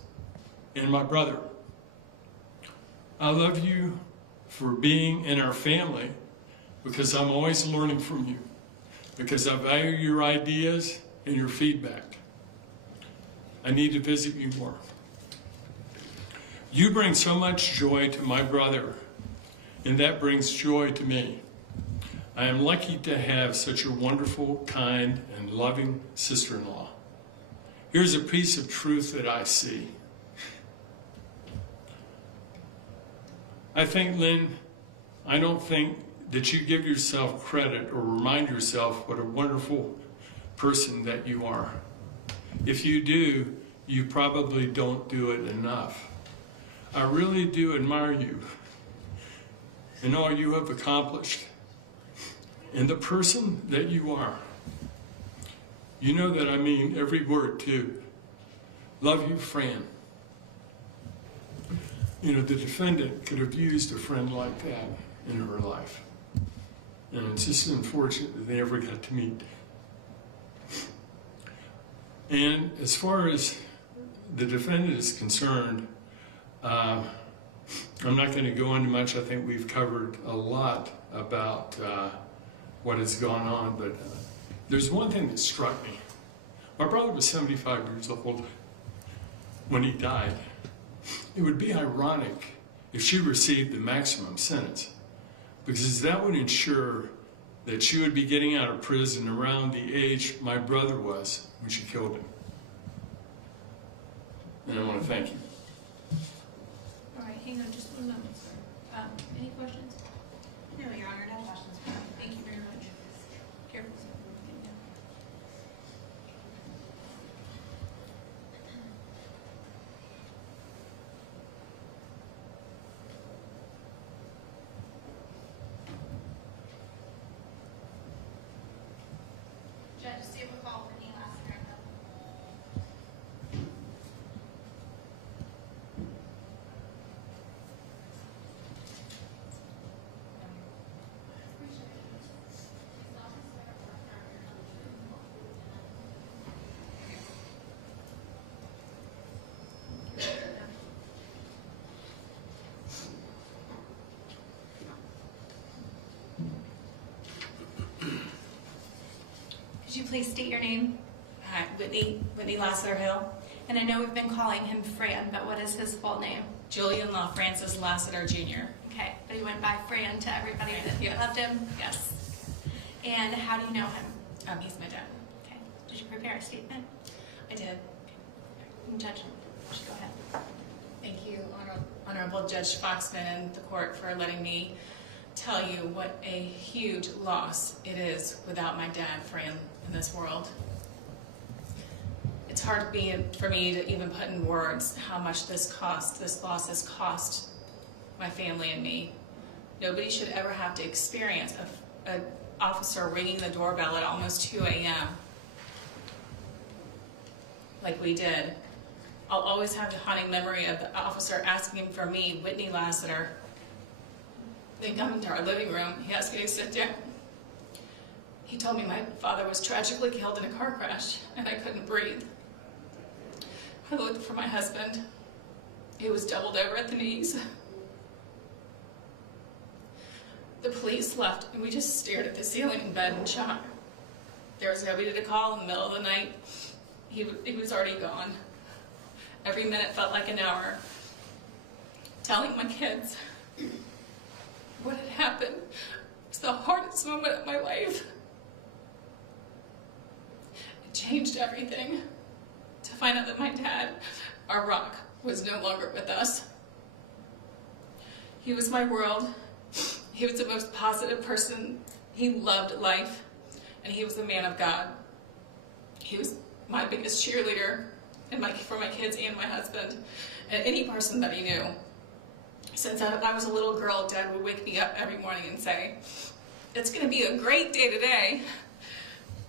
and my brother. I love you for being in our family because I'm always learning from you, because I value your ideas and your feedback. I need to visit you more. You bring so much joy to my brother, and that brings joy to me. I am lucky to have such a wonderful, kind, and loving sister-in-law. Here's a piece of truth that I see. I think, Lynn, I don't think that you give yourself credit or remind yourself what a wonderful person that you are. If you do, you probably don't do it enough. I really do admire you and all you have accomplished and the person that you are. You know that I mean every word too. Love you, Fran. You know, the defendant could have used a friend like that in her life. And it's just unfortunate that they never got to meet. And as far as the defendant is concerned, I'm not going to go into much. I think we've covered a lot about what has gone on, but there's one thing that struck me. My brother was 75 years old when he died. It would be ironic if she received the maximum sentence, because that would ensure that she would be getting out of prison around the age my brother was when she killed him. And I want to thank you. All right, hang on just one moment, sir. Any questions? No, Your Honor, no questions. Thank you very much. Careful, sir. Judge, do you have a call for any last hearing? please state your name? Hi, Whitney Lassiter Hill. And I know we've been calling him Fran, but what is his full name? Julian Law Francis Lassiter Jr. Okay, but he went by Fran to everybody that Yes. loved him? Yes. And how do you know him? He's my dad. Okay, did you prepare a statement? I did. Judge, go ahead. Thank you, Honorable Judge Foxman and the court for letting me tell you what a huge loss it is without my dad, Fran, in this world. It's hard for me to even put in words how much this loss has cost my family and me. Nobody should ever have to experience an officer ringing the doorbell at almost 2 a.m. like we did. I'll always have the haunting memory of the officer asking for me, Whitney Lassiter. Then come into our living room, he asked me to sit down. He told me my father was tragically killed in a car crash and I couldn't breathe. I looked for my husband. He was doubled over at the knees. The police left and we just stared at the ceiling in bed in shock. There was nobody to call in the middle of the night. He was already gone. Every minute felt like an hour. Telling my kids what had happened was the hardest moment of my life. It changed everything to find out that my dad, our rock, was no longer with us. He was my world. He was the most positive person. He loved life, and he was a man of God. He was my biggest cheerleader for my kids and my husband, and any person that he knew. Since I was a little girl, Dad would wake me up every morning and say, "It's going to be a great day today."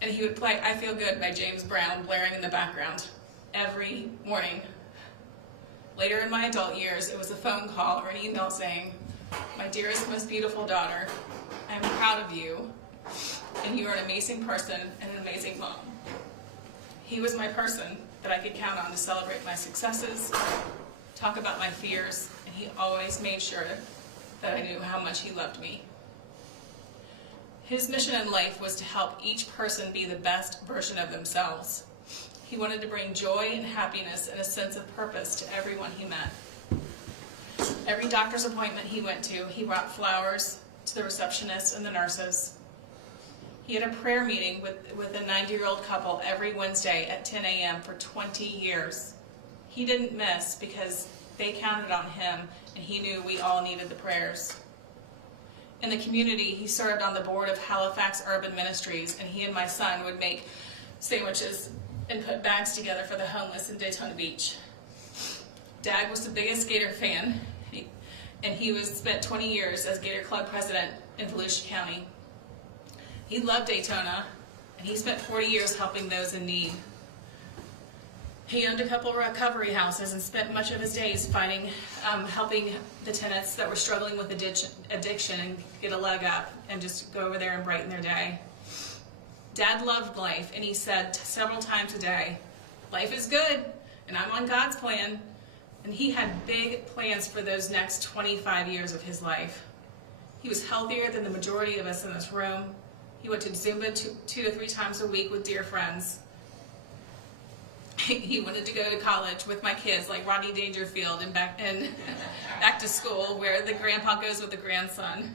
And he would play "I Feel Good" by James Brown blaring in the background every morning. Later in my adult years, it was a phone call or an email saying, "My dearest, most beautiful daughter, I am proud of you, and you are an amazing person and an amazing mom." He was my person that I could count on to celebrate my successes, talk about my fears, and he always made sure that I knew how much he loved me. His mission in life was to help each person be the best version of themselves. He wanted to bring joy and happiness and a sense of purpose to everyone he met. Every doctor's appointment he went to, he brought flowers to the receptionists and the nurses. He had a prayer meeting with a 90-year-old couple every Wednesday at 10 a.m. for 20 years. He didn't miss because they counted on him and he knew we all needed the prayers. In the community, he served on the board of Halifax Urban Ministries, and he and my son would make sandwiches and put bags together for the homeless in Daytona Beach. Dad was the biggest Gator fan, and he spent 20 years as Gator Club president in Volusia County. He loved Daytona, and he spent 40 years helping those in need. He owned a couple of recovery houses and spent much of his days helping the tenants that were struggling with addiction and get a leg up and just go over there and brighten their day. Dad loved life, and he said several times a day, "Life is good, and I'm on God's plan." And he had big plans for those next 25 years of his life. He was healthier than the majority of us in this room. He went to Zumba 2 to 3 times a week with dear friends. He wanted to go to college with my kids, like Rodney Dangerfield, and back to school, where the grandpa goes with the grandson.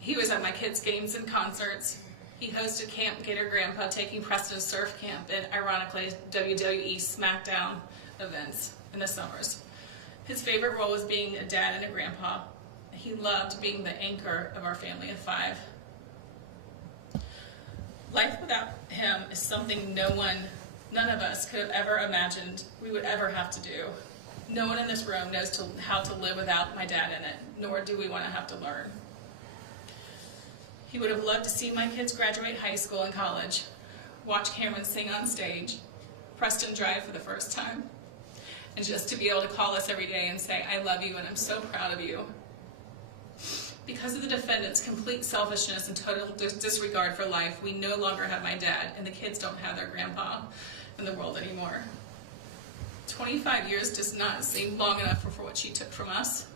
He was at my kids' games and concerts. He hosted Camp Gator Grandpa, taking Preston surf camp, and ironically, WWE SmackDown events in the summers. His favorite role was being a dad and a grandpa. He loved being the anchor of our family of 5. Life without him is something none of us could have ever imagined we would ever have to do. No one in this room knows how to live without my dad in it, nor do we want to have to learn. He would have loved to see my kids graduate high school and college, watch Cameron sing on stage, Preston drive for the first time, and just to be able to call us every day and say, "I love you and I'm so proud of you." Because of the defendant's complete selfishness and total disregard for life, we no longer have my dad, and the kids don't have their grandpa in the world anymore. 25 years does not seem long enough for what she took from us.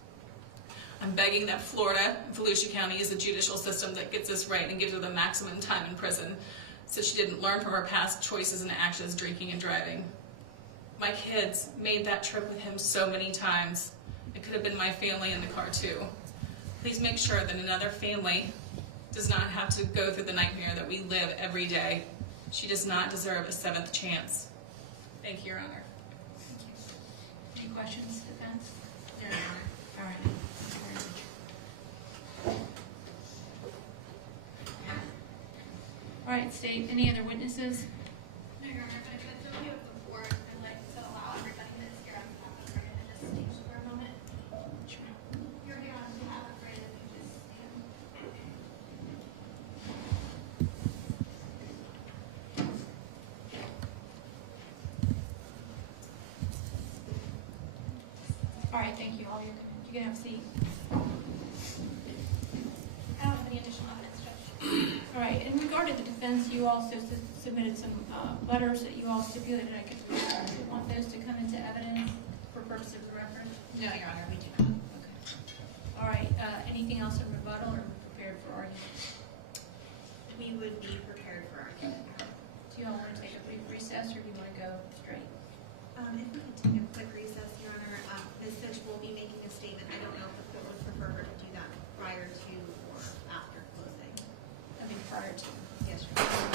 I'm begging that Florida and Volusia County is a judicial system that gets this right and gives her the maximum time in prison so she didn't learn from her past choices and actions, drinking and driving. My kids made that trip with him so many times. It could have been my family in the car too. Please make sure that another family does not have to go through the nightmare that we live every day. She does not deserve a 7th chance. Thank you, Your Honor. Any questions, defense? No, Your Honor. All right. All right, state, any other witnesses? No, Your Honor, but if it's okay with the board, I'd like to allow everybody that's here on behalf of Brandon to just stage for a moment. Sure. You're here on behalf of Brandon, you just stand. All right, thank you all. You can have a seat. I don't have any additional evidence, Judge. All right, in regard to the defense, you also submitted some letters that you all stipulated I could read. Do you want those to come into evidence for purposes of the record? No, Your Honor, we do not. Okay. All right, anything else in rebuttal or prepared for argument? We would be prepared for argument. Do you all want to take a brief recess or do you want to go straight? If we could take a quick recess, Your Honor, Ms. Sytch will be making a statement. I don't know if the court would prefer her to do that prior to or after closing. I mean, prior to. Yes, Your Honor.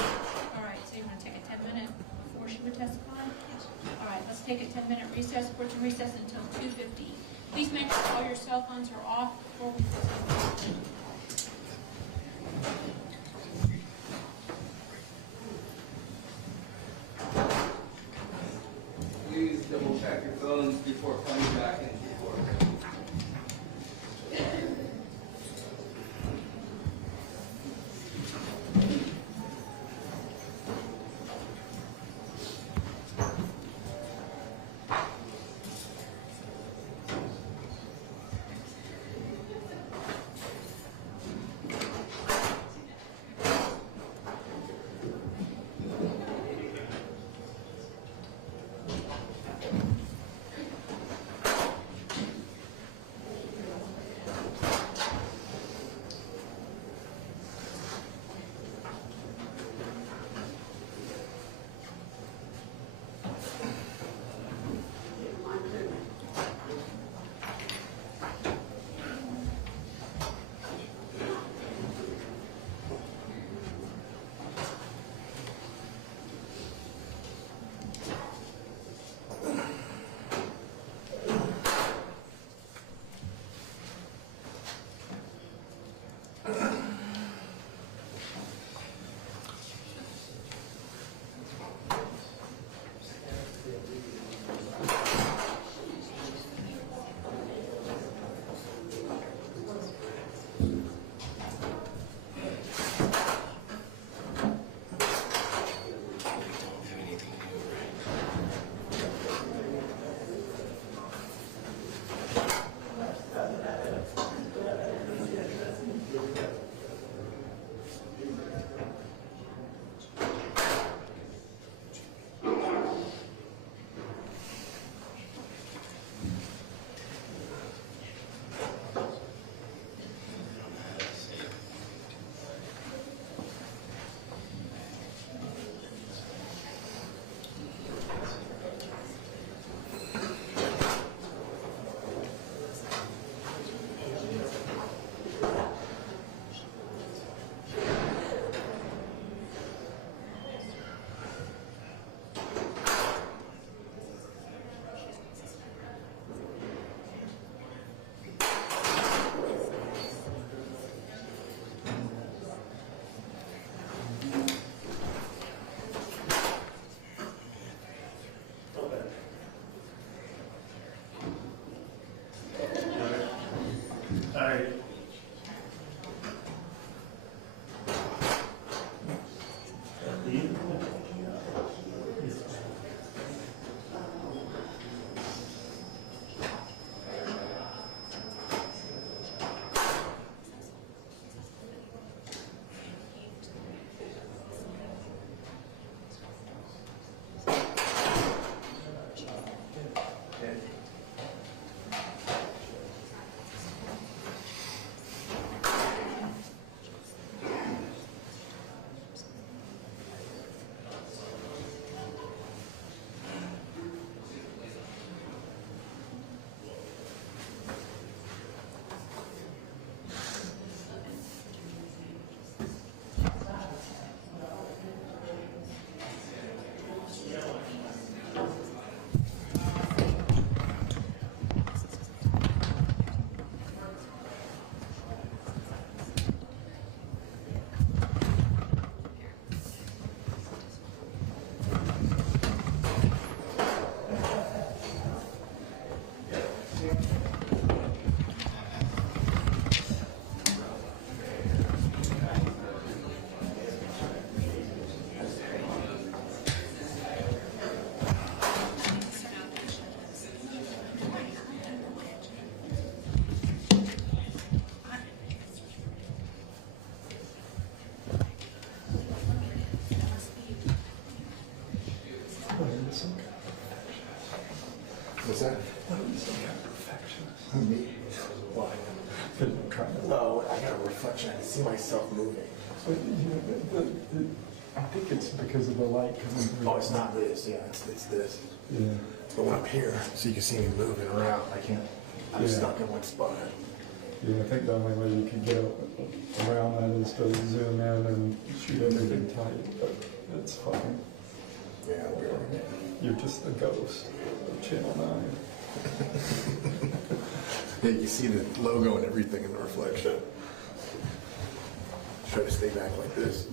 All right, so you want to take a 10-minute before she would testify? Yes. All right, let's take a 10-minute recess. Court to recess until 2:50. Please make sure all your cell phones are off before we proceed. Please double check your phones before coming back into court. What's that? Me? Why? No, I got a reflection. I can see myself moving. But, I think it's because of the light coming through. Oh, it's not this. Yeah, it's this. Yeah. But when I'm here, so you can see me moving around, I can't. I'm stuck in one spot. Yeah, I think the only way you can get around that is to zoom in and shoot everything tight, but it's fine. Yeah, I'll be all right. You're just the ghost of Channel 9. Yeah, you see the logo and everything in the reflection. Try to stay back like this.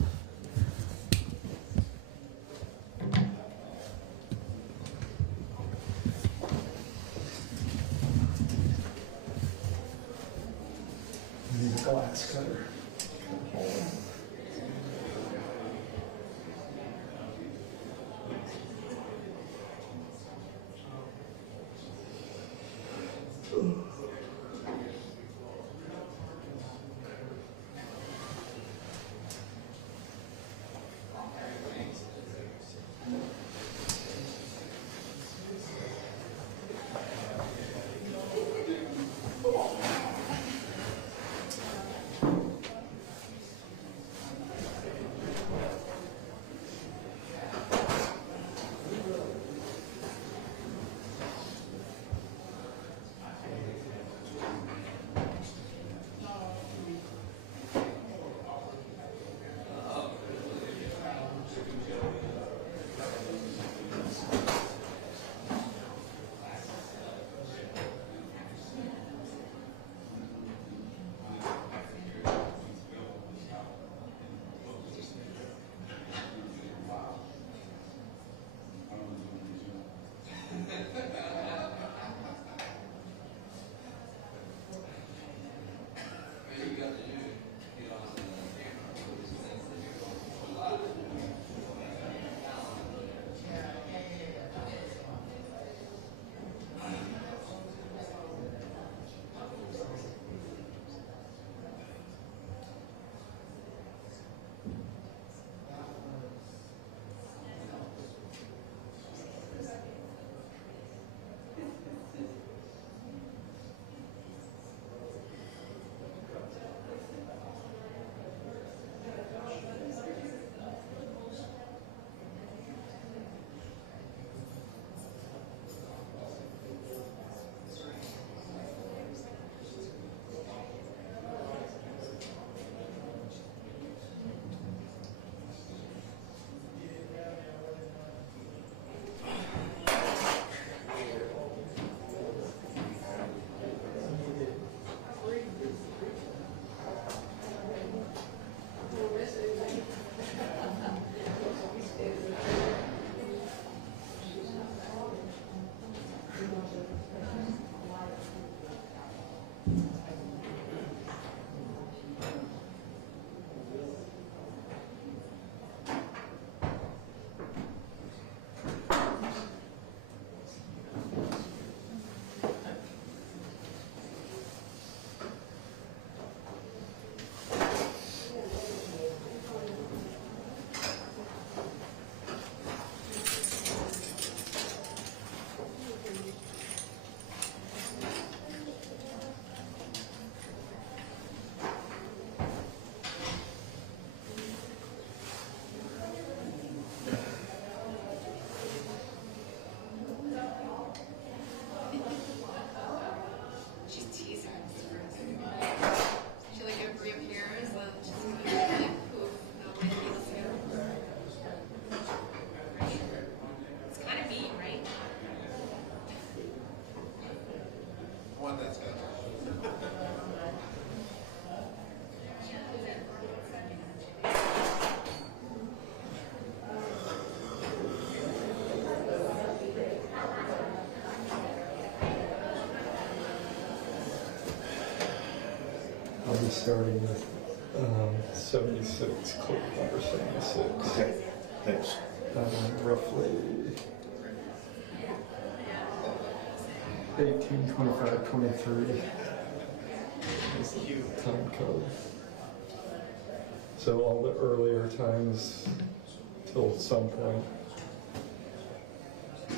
Need a glass cutter. starting with 76, clip number 76. Okay, thanks. Roughly 18, 25, 23 is the time code. So all the earlier times till some point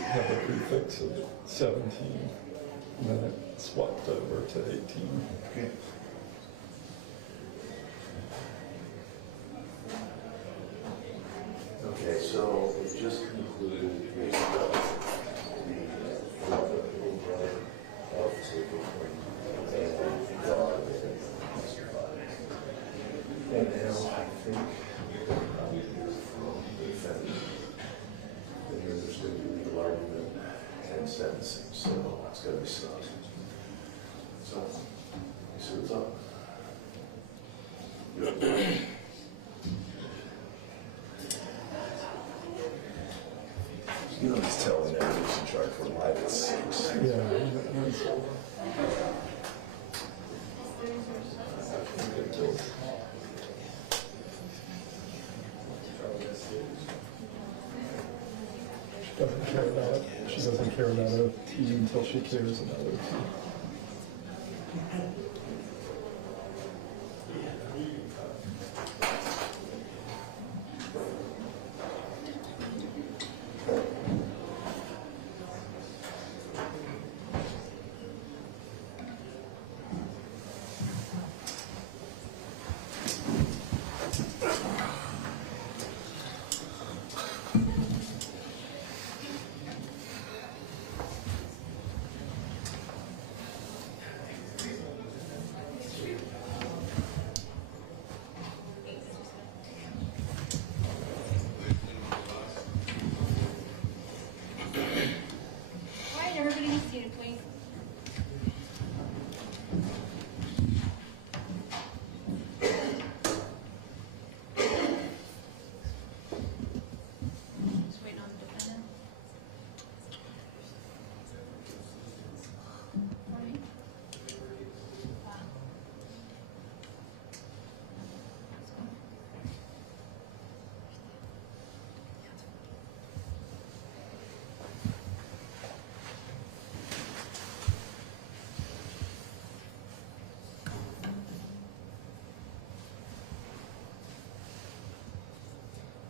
have a prefix of 17, and then it swapped over to 18. Okay. Okay, so we just concluded the and now I think from the defendant that there's going to be legal argument and sentencing, so it's going to be stopped. So, you see what's up? You know, he's telling everyone he's in charge for life at 6. Yeah. She doesn't care about OT until she cares about OT.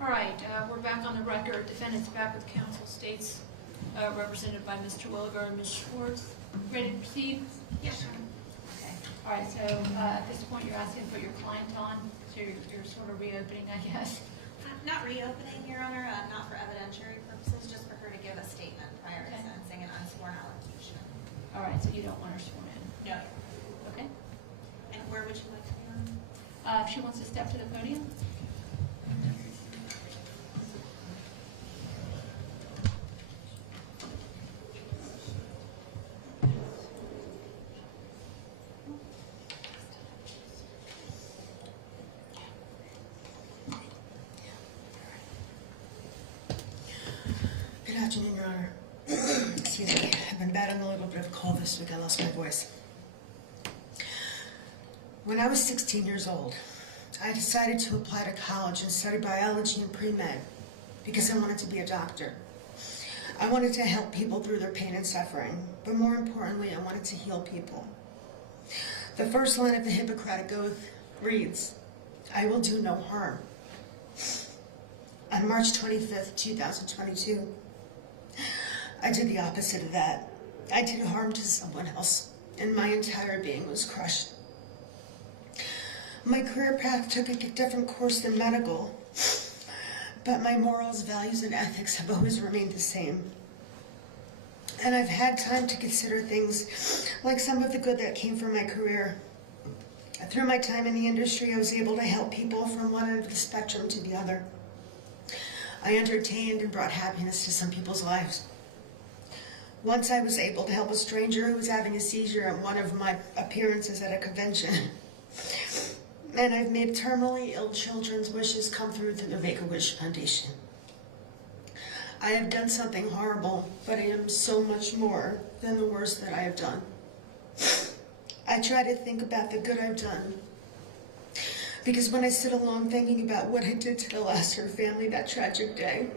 All right, we're back on the record. Defendant's back with counsel, states represented by Mr. Williger and Ms. Schwartz. Ready to proceed? Yes, sir. Okay. All right, so at this point, you're asking for your client on, so you're sort of reopening, I guess. Not reopening, Your Honor, not for evidentiary purposes, just for her to give a statement prior to Okay. sentencing an unsworn allocution. All right, so you don't want her sworn in? No. Okay. And where would you like to be on? If she wants to step to the podium? Good afternoon, Your Honor. Excuse me. I've been battling a little bit of a cold this week. I lost my voice. When I was 16 years old, I decided to apply to college and study biology and pre-med because I wanted to be a doctor. I wanted to help people through their pain and suffering, but more importantly, I wanted to heal people. The first line of the Hippocratic Oath reads, "I will do no harm." On March 25th, 2022, I did the opposite of that. I did harm to someone else, and my entire being was crushed. My career path took a different course than medical, but my morals, values, and ethics have always remained the same. And I've had time to consider things like some of the good that came from my career. Through my time in the industry, I was able to help people from one end of the spectrum to the other. I entertained and brought happiness to some people's lives. Once I was able to help a stranger who was having a seizure at one of my appearances at a convention. And I've made terminally ill children's wishes come through the Make-A-Wish Foundation. I have done something horrible, but I am so much more than the worst that I have done. I try to think about the good I've done Because when I sit alone thinking about what I did to the Lasser family that tragic day,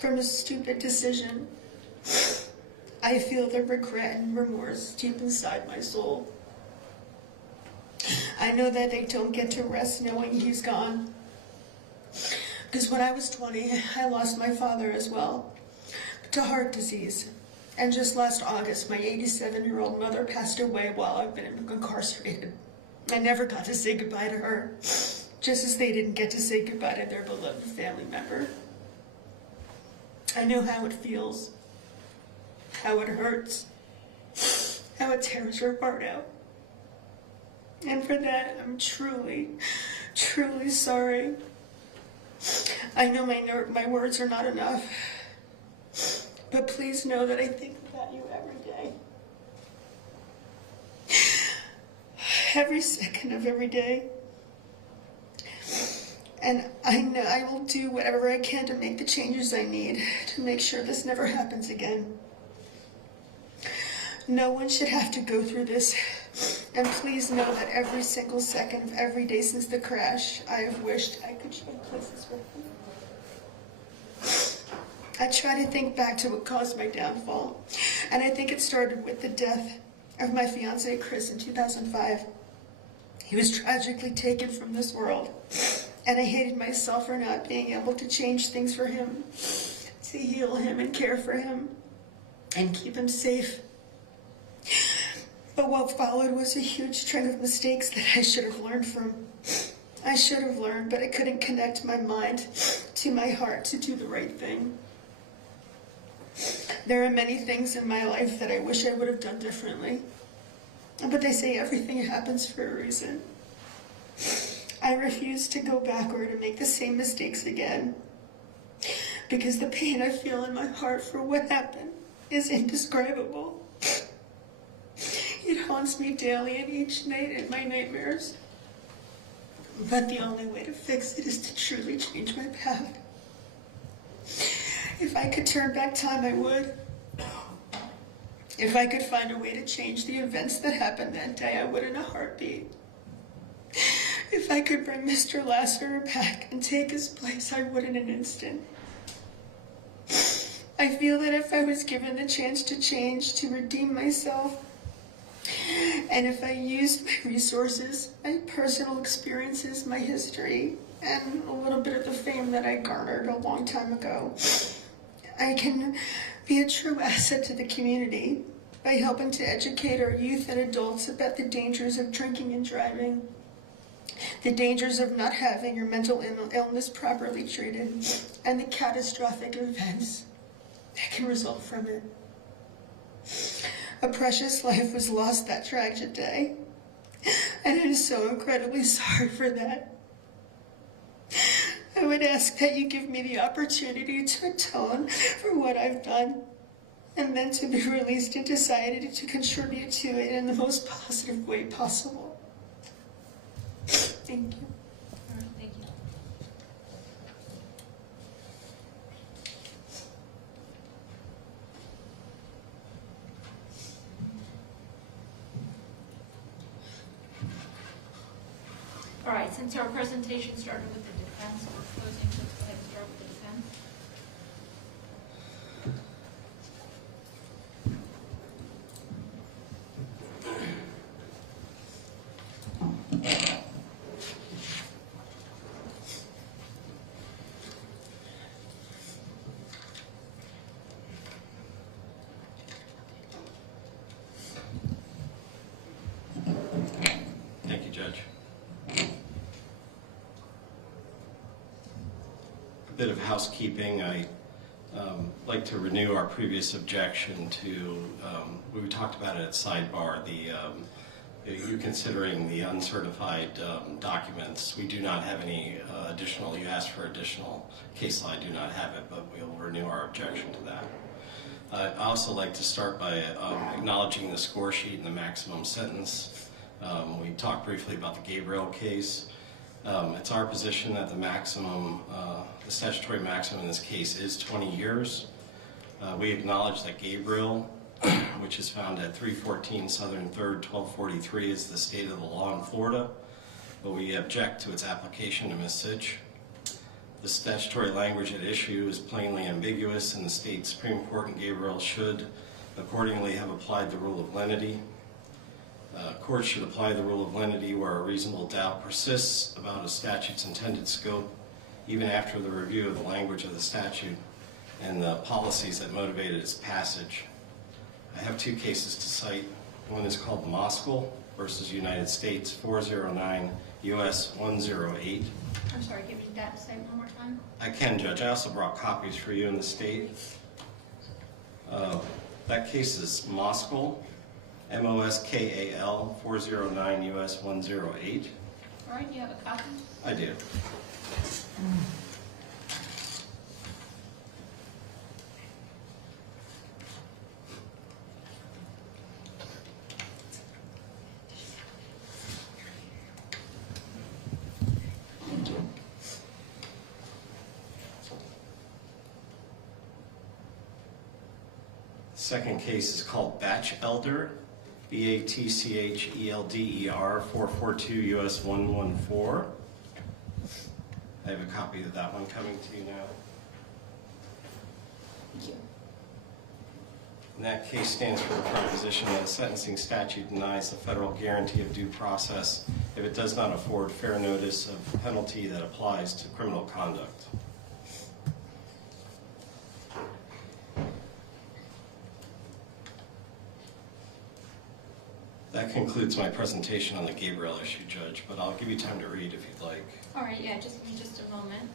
from a stupid decision, I feel the regret and remorse deep inside my soul. I know that they don't get to rest knowing he's gone. Because when I was 20, I lost my father as well, to heart disease. And just last August, my 87-year-old mother passed away while I've been incarcerated. I never got to say goodbye to her, just as they didn't get to say goodbye to their beloved family member. I know how it feels, how it hurts, how it tears your heart out. And for that, I'm truly, truly sorry. I know my words are not enough, but please know that I think about you every day. Every second of every day. And I know I will do whatever I can to make the changes I need to make sure this never happens again. No one should have to go through this. And please know that every single second of every day since the crash, I have wished I could trade places with him. I try to think back to what caused my downfall, and I think it started with the death of my fiance Chris in 2005. He was tragically taken from this world, and I hated myself for not being able to change things for him, to heal him and care for him, and keep him safe. But what followed was a huge string of mistakes that I should have learned from. I should have learned, but I couldn't connect my mind to my heart to do the right thing. There are many things in my life that I wish I would have done differently. But they say everything happens for a reason. I refuse to go backward and make the same mistakes again. Because the pain I feel in my heart for what happened is indescribable. It haunts me daily and each night in my nightmares. But the only way to fix it is to truly change my path. If I could turn back time, I would. If I could find a way to change the events that happened that day, I would in a heartbeat. If I could bring Mr. Lasser back and take his place, I would in an instant. I feel that if I was given the chance to change, to redeem myself, and if I used my resources, my personal experiences, my history, and a little bit of the fame that I garnered a long time ago, I can be a true asset to the community by helping to educate our youth and adults about the dangers of drinking and driving, the dangers of not having your mental illness properly treated, and the catastrophic events that can result from it. A precious life was lost that tragic day, and I am so incredibly sorry for that. I would ask that you give me the opportunity to atone for what I've done, and then to be released and decided to contribute to it in the most positive way possible. Thank you. All right, thank you. All right, since our presentation started with the defense, we're closing, so let's go ahead and start with the defense. Thank you, Judge. A bit of housekeeping. I like to renew our previous objection to, we talked about it at sidebar, you considering the uncertified documents. We do not have any additional, you asked for additional case law, I do not have it, but we'll renew our objection to that. I'd also like to start by acknowledging the score sheet and the maximum sentence. We talked briefly about the Gabriel case. It's our position that the maximum, the statutory maximum in this case is 20 years. We acknowledge that Gabriel, which is found at 314 Southern 3rd, 1243, is the state of the law in Florida. but we object to its application to Ms. Sytch. The statutory language at issue is plainly ambiguous, and the state Supreme Court in Gabriel should accordingly have applied the rule of lenity. Courts should apply the rule of lenity where a reasonable doubt persists about a statute's intended scope, even after the review of the language of the statute and the policies that motivated its passage. I have two cases to cite. One is called Moskal versus United States, 409 U.S. 108. I'm sorry, give me that site one more time. I can, Judge. I also brought copies for you in the state. That case is Moskal, Moskal, 409 U.S. 108. All right, you have a copy? I do. Second case is called Batchelder, Batchelder, 442 U.S. 114. I have a copy of that one coming to you now. Thank you. And that case stands for the proposition that a sentencing statute denies the federal guarantee of due process if it does not afford fair notice of penalty that applies to criminal conduct. That concludes my presentation on the Gabriel issue, Judge, but I'll give you time to read if you'd like. All right, yeah, just give me just a moment.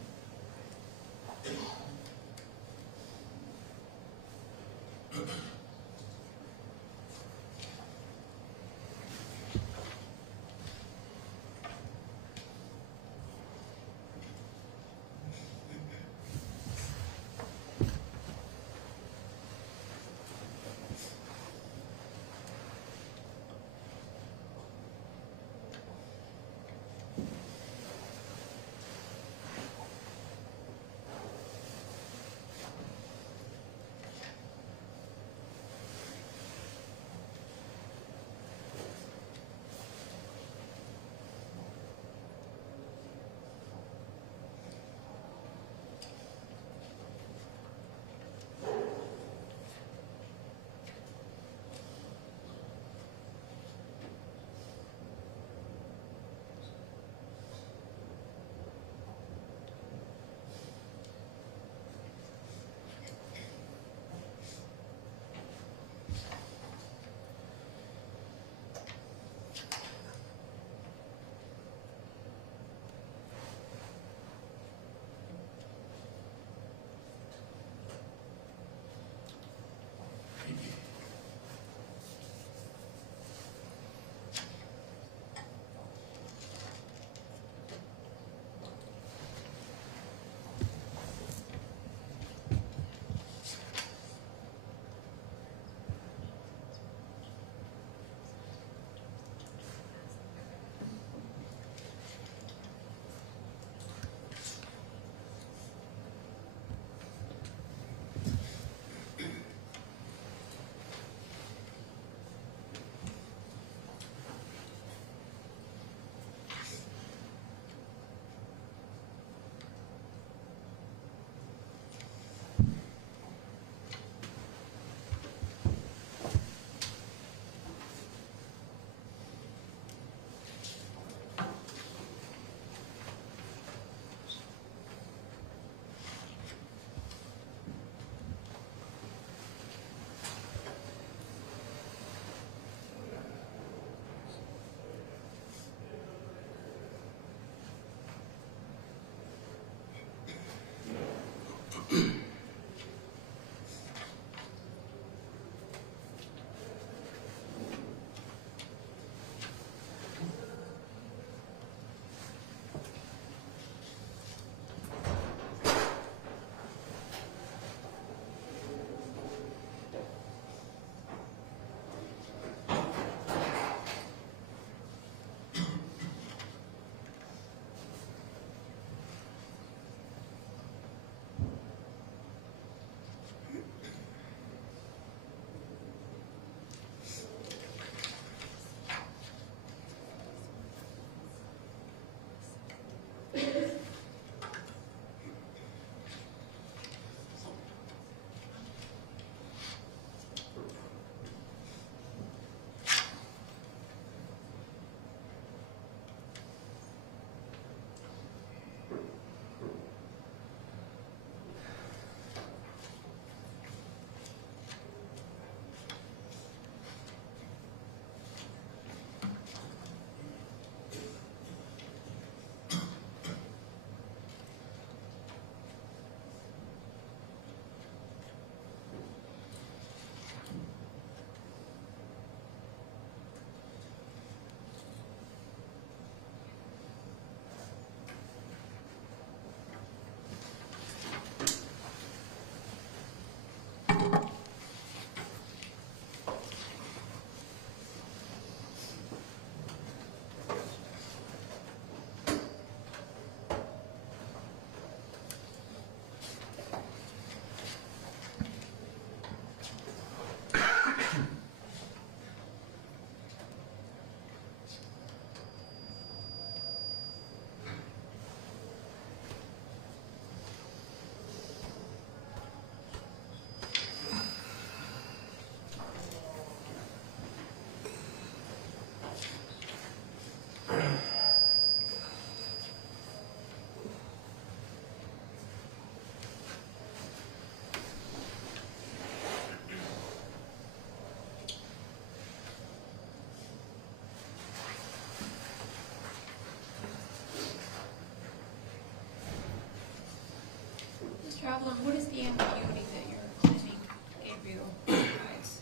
problem? What is the ambiguity that you're claiming Gabriel provides?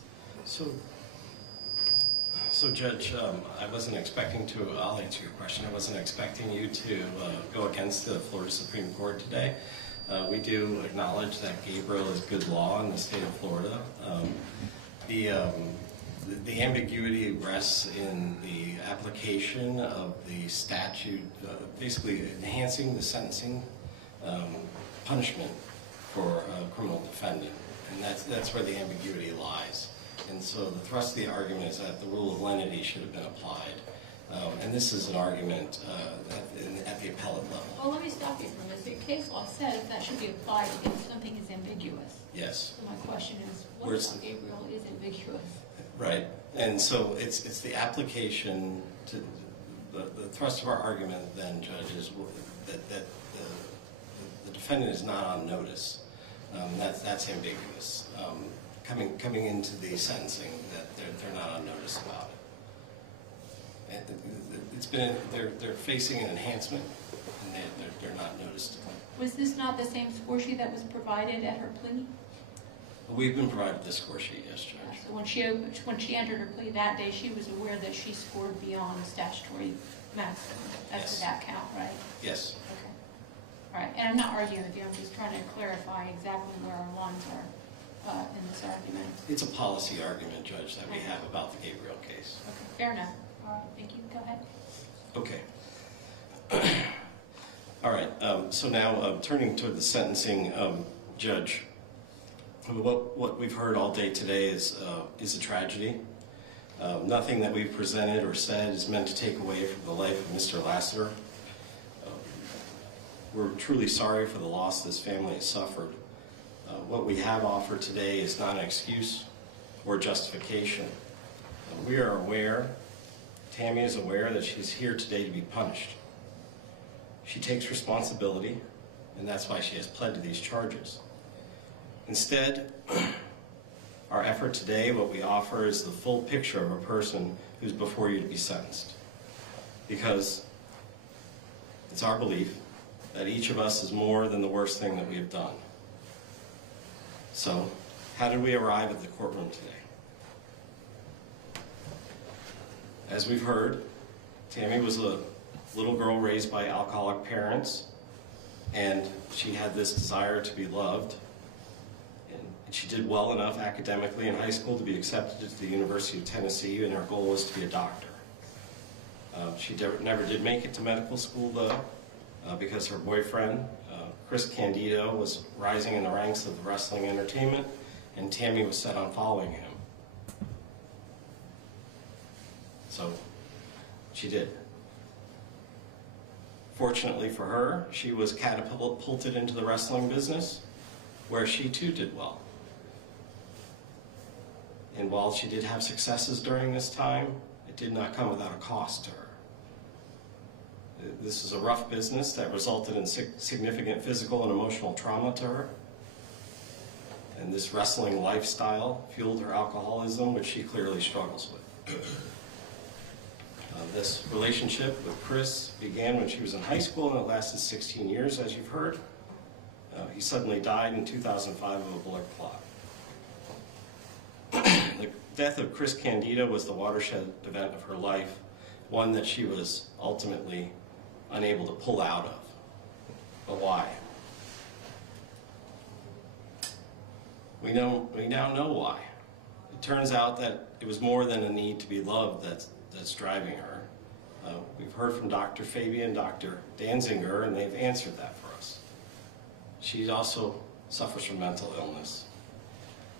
So Judge, I wasn't expecting to, I'll answer your question, I wasn't expecting you to go against the Florida Supreme Court today. We do acknowledge that Gabriel is good law in the state of Florida. The ambiguity rests in the application of the statute, basically enhancing the sentencing punishment for a criminal defendant. And that's where the ambiguity lies. And so the thrust of the argument is that the rule of lenity should have been applied. And this is an argument at the appellate level. Well, let me stop you from this. The case law said if that should be applied if something is ambiguous. Yes. So my question is, what about Gabriel is ambiguous? Right. And so it's the application to the thrust of our argument then, Judge, is that the defendant is not on notice. That's ambiguous. Coming into the sentencing, that they're not on notice about it. And they're facing an enhancement, and they're not noticed. Was this not the same score sheet that was provided at her plea? We've been provided this score sheet, yes, Judge. So when she entered her plea that day, she was aware that she scored beyond the statutory maximum. That's that count, right? Yes. Okay. All right. And I'm not arguing with you. I'm just trying to clarify exactly where our lines are in this argument. It's a policy argument, Judge, that we have about the Gabriel case. Okay. Fair enough. All right. Thank you. Go ahead. Okay. All right. So now turning to the sentencing, Judge. What we've heard all day today is a tragedy. Nothing that we've presented or said is meant to take away from the life of Mr. Lassiter. We're truly sorry for the loss this family has suffered. What we have offered today is not an excuse or justification. We are aware, Tammy is aware, that she's here today to be punished. She takes responsibility, and that's why she has pled to these charges. Instead, our effort today, what we offer is the full picture of a person who's before you to be sentenced. Because it's our belief that each of us is more than the worst thing that we have done. So, how did we arrive at the courtroom today? As we've heard, Tammy was a little girl raised by alcoholic parents, and she had this desire to be loved. And she did well enough academically in high school to be accepted to the University of Tennessee, and her goal was to be a doctor. She never did make it to medical school, though, because her boyfriend, Chris Candido, was rising in the ranks of the wrestling entertainment, and Tammy was set on following him. So she did. Fortunately for her, she was catapulted into the wrestling business, where she too did well. And while she did have successes during this time, it did not come without a cost to her. This was a rough business that resulted in significant physical and emotional trauma to her. And this wrestling lifestyle fueled her alcoholism, which she clearly struggles with. This relationship with Chris began when she was in high school, and it lasted 16 years, as you've heard. He suddenly died in 2005 of a blood clot. The death of Chris Candido was the watershed event of her life, one that she was ultimately unable to pull out of. But why? We now know why. It turns out that it was more than a need to be loved that's driving her. We've heard from Dr. Fabian, Dr. Danziger, and they've answered that for us. She also suffers from mental illness.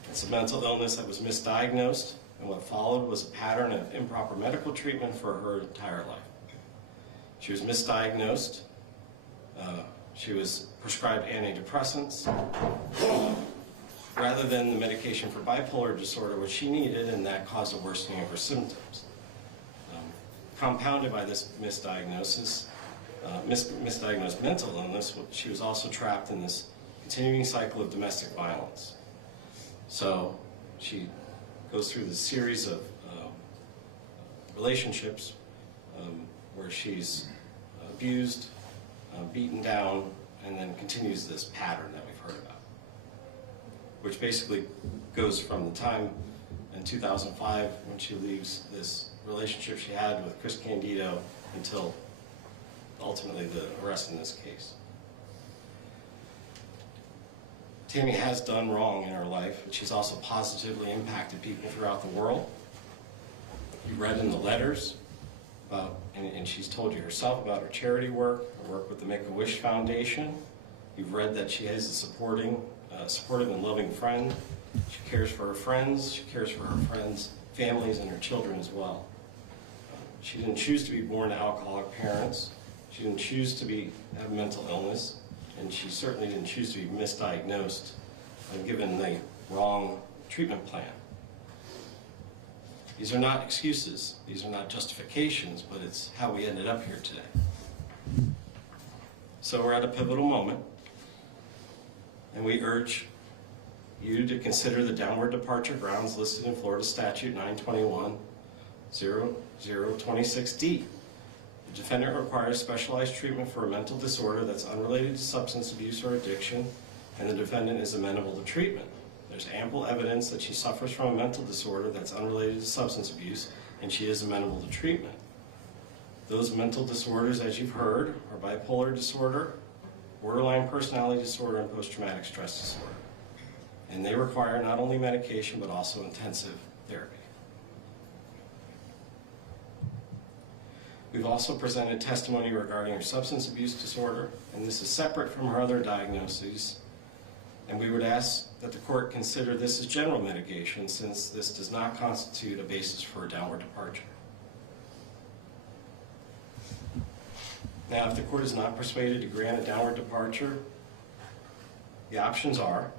It's a mental illness that was misdiagnosed, and what followed was a pattern of improper medical treatment for her entire life. She was misdiagnosed. She was prescribed antidepressants rather than the medication for bipolar disorder, which she needed, and that caused a worsening of her symptoms. Compounded by this misdiagnosed mental illness, she was also trapped in this continuing cycle of domestic violence. So she goes through this series of relationships where she's abused, beaten down, and then continues this pattern that we've heard about. which basically goes from the time in 2005 when she leaves this relationship she had with Chris Candido until ultimately the arrest in this case. Tammy has done wrong in her life, but she's also positively impacted people throughout the world. You read in the letters about, and she's told you herself about her charity work, her work with the Make-A-Wish Foundation. You've read that she has a supportive and loving friend. She cares for her friends. She cares for her friends' families and her children as well. She didn't choose to be born to alcoholic parents. She didn't choose to have mental illness, and she certainly didn't choose to be misdiagnosed and given the wrong treatment plan. These are not excuses. These are not justifications, but it's how we ended up here today. So we're at a pivotal moment, and we urge you to consider the downward departure grounds listed in Florida Statute 921-0026D. The defendant requires specialized treatment for a mental disorder that's unrelated to substance abuse or addiction, and the defendant is amenable to treatment. There's ample evidence that she suffers from a mental disorder that's unrelated to substance abuse, and she is amenable to treatment. Those mental disorders, as you've heard, are bipolar disorder, borderline personality disorder, and post-traumatic stress disorder. And they require not only medication, but also intensive therapy. We've also presented testimony regarding her substance abuse disorder, and this is separate from her other diagnoses. And we would ask that the court consider this as general mitigation, since this does not constitute a basis for a downward departure. Now, if the court is not persuaded to grant a downward departure, the options are: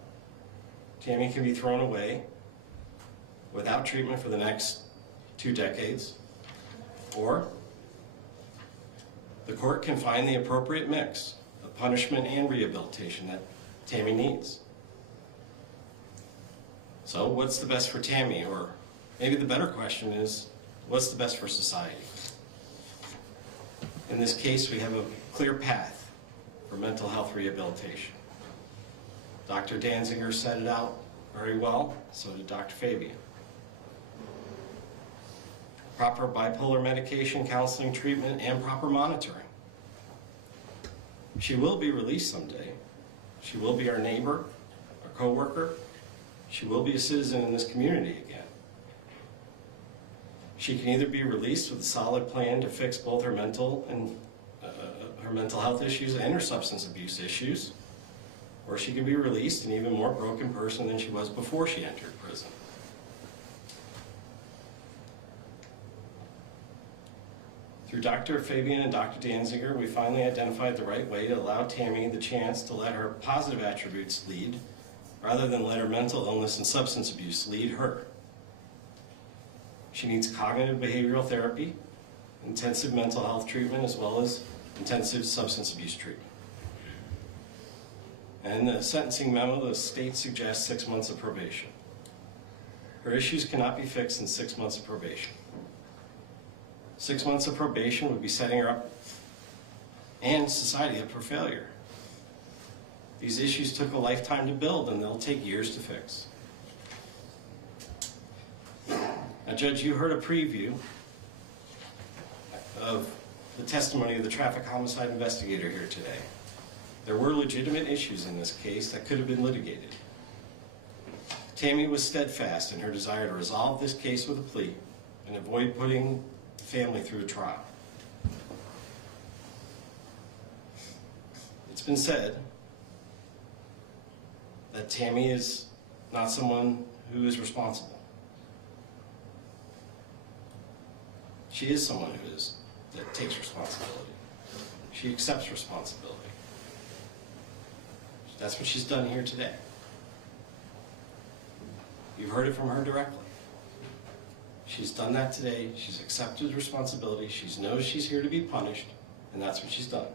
Tammy can be thrown away without treatment for the next 2 decades, or the court can find the appropriate mix of punishment and rehabilitation that Tammy needs. So what's the best for Tammy? Or maybe the better question is, what's the best for society? In this case, we have a clear path for mental health rehabilitation. Dr. Danziger set it out very well, so did Dr. Fabian. Proper bipolar medication, counseling, treatment, and proper monitoring. She will be released someday. She will be our neighbor, our coworker. She will be a citizen in this community again. She can either be released with a solid plan to fix both her mental health issues and her substance abuse issues, or she can be released an even more broken person than she was before she entered prison. Through Dr. Fabian and Dr. Danziger, we finally identified the right way to allow Tammy the chance to let her positive attributes lead, rather than let her mental illness and substance abuse lead her. She needs cognitive behavioral therapy, intensive mental health treatment, as well as intensive substance abuse treatment. And in the sentencing memo, the state suggests 6 months of probation. Her issues cannot be fixed in 6 months of probation. 6 months of probation would be setting her up and society up for failure. These issues took a lifetime to build, and they'll take years to fix. Now, Judge, you heard a preview of the testimony of the traffic homicide investigator here today. There were legitimate issues in this case that could have been litigated. Tammy was steadfast in her desire to resolve this case with a plea and avoid putting the family through a trial. It's been said that Tammy is not someone who is responsible. She is someone that takes responsibility. She accepts responsibility. That's what she's done here today. You've heard it from her directly. She's done that today. She's accepted responsibility. She knows she's here to be punished, and that's what she's done.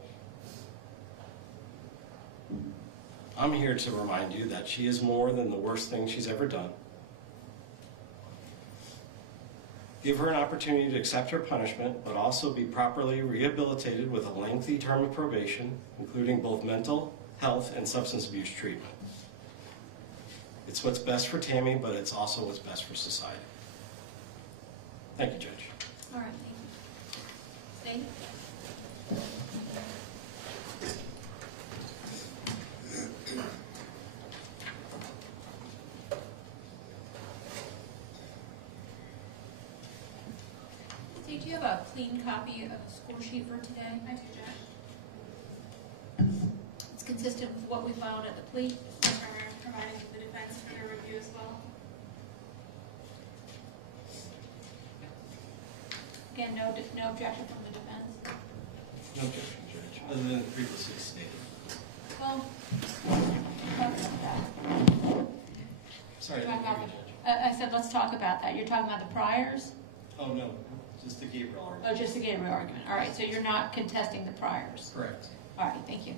I'm here to remind you that she is more than the worst thing she's ever done. Give her an opportunity to accept her punishment, but also be properly rehabilitated with a lengthy term of probation, including both mental health and substance abuse treatment. It's what's best for Tammy, but it's also what's best for society. Thank you, Judge. All right, thank you. Steve? Steve, do you have a clean copy of the score sheet for today? I do, Judge. It's consistent with what we filed at the plea. Providing the defense for their review as well. Again, no objection from the defense. No objection, Judge, other than previously stated. Well, talk about that. Sorry, I Talk didn't hear about you, Judge. I said, let's talk about that. You're talking about the priors? Oh, no, just the Gabriel argument. Oh, just the Gabriel argument. All right, so you're not contesting the priors? Correct. All right, thank you.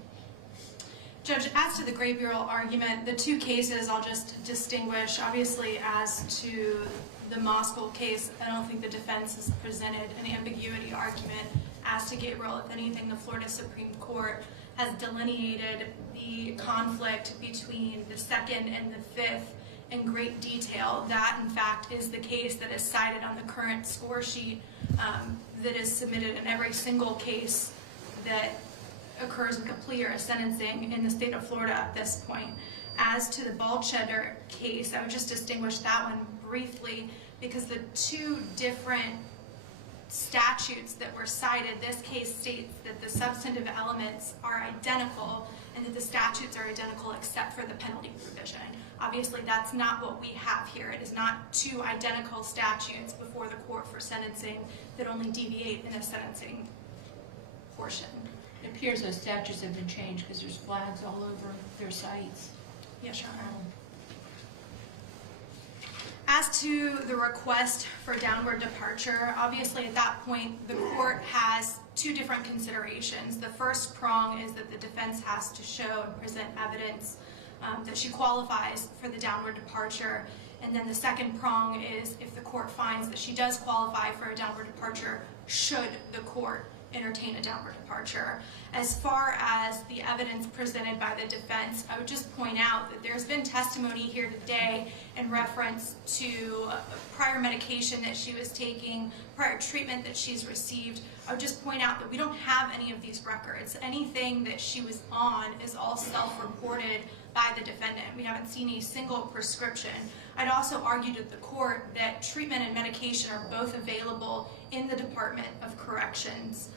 Judge, as to the Gabriel argument, the two cases I'll just distinguish. Obviously, as to the Moskal case, I don't think the defense has presented an ambiguity argument. As to Gabriel, if anything, the Florida Supreme Court has delineated the conflict between the second and the fifth in great detail. That, in fact, is the case that is cited on the current score sheet that is submitted in every single case that occurs with a plea or a sentencing in the state of Florida at this point. As to the Baldcheddar case, I would just distinguish that one briefly because the two different statutes that were cited, this case states that the substantive elements are identical and that the statutes are identical except for the penalty provision. Obviously, that's not what we have here. It is not two identical statutes before the court for sentencing that only deviate in a sentencing portion. It appears those statutes have been changed because there's flags all over their sites. Yes, Your Honor. As to the request for downward departure, obviously at that point the court has two different considerations. The first prong is that the defense has to show and present evidence that she qualifies for the downward departure. And then the second prong is if the court finds that she does qualify for a downward departure, should the court entertain a downward departure. As far as the evidence presented by the defense, I would just point out that there's been testimony here today in reference to prior medication that she was taking, prior treatment that she's received. I would just point out that we don't have any of these records. Anything that she was on is all self-reported by the defendant. We haven't seen a single prescription. I'd also argue to the court that treatment and medication are both available in the Department of Corrections.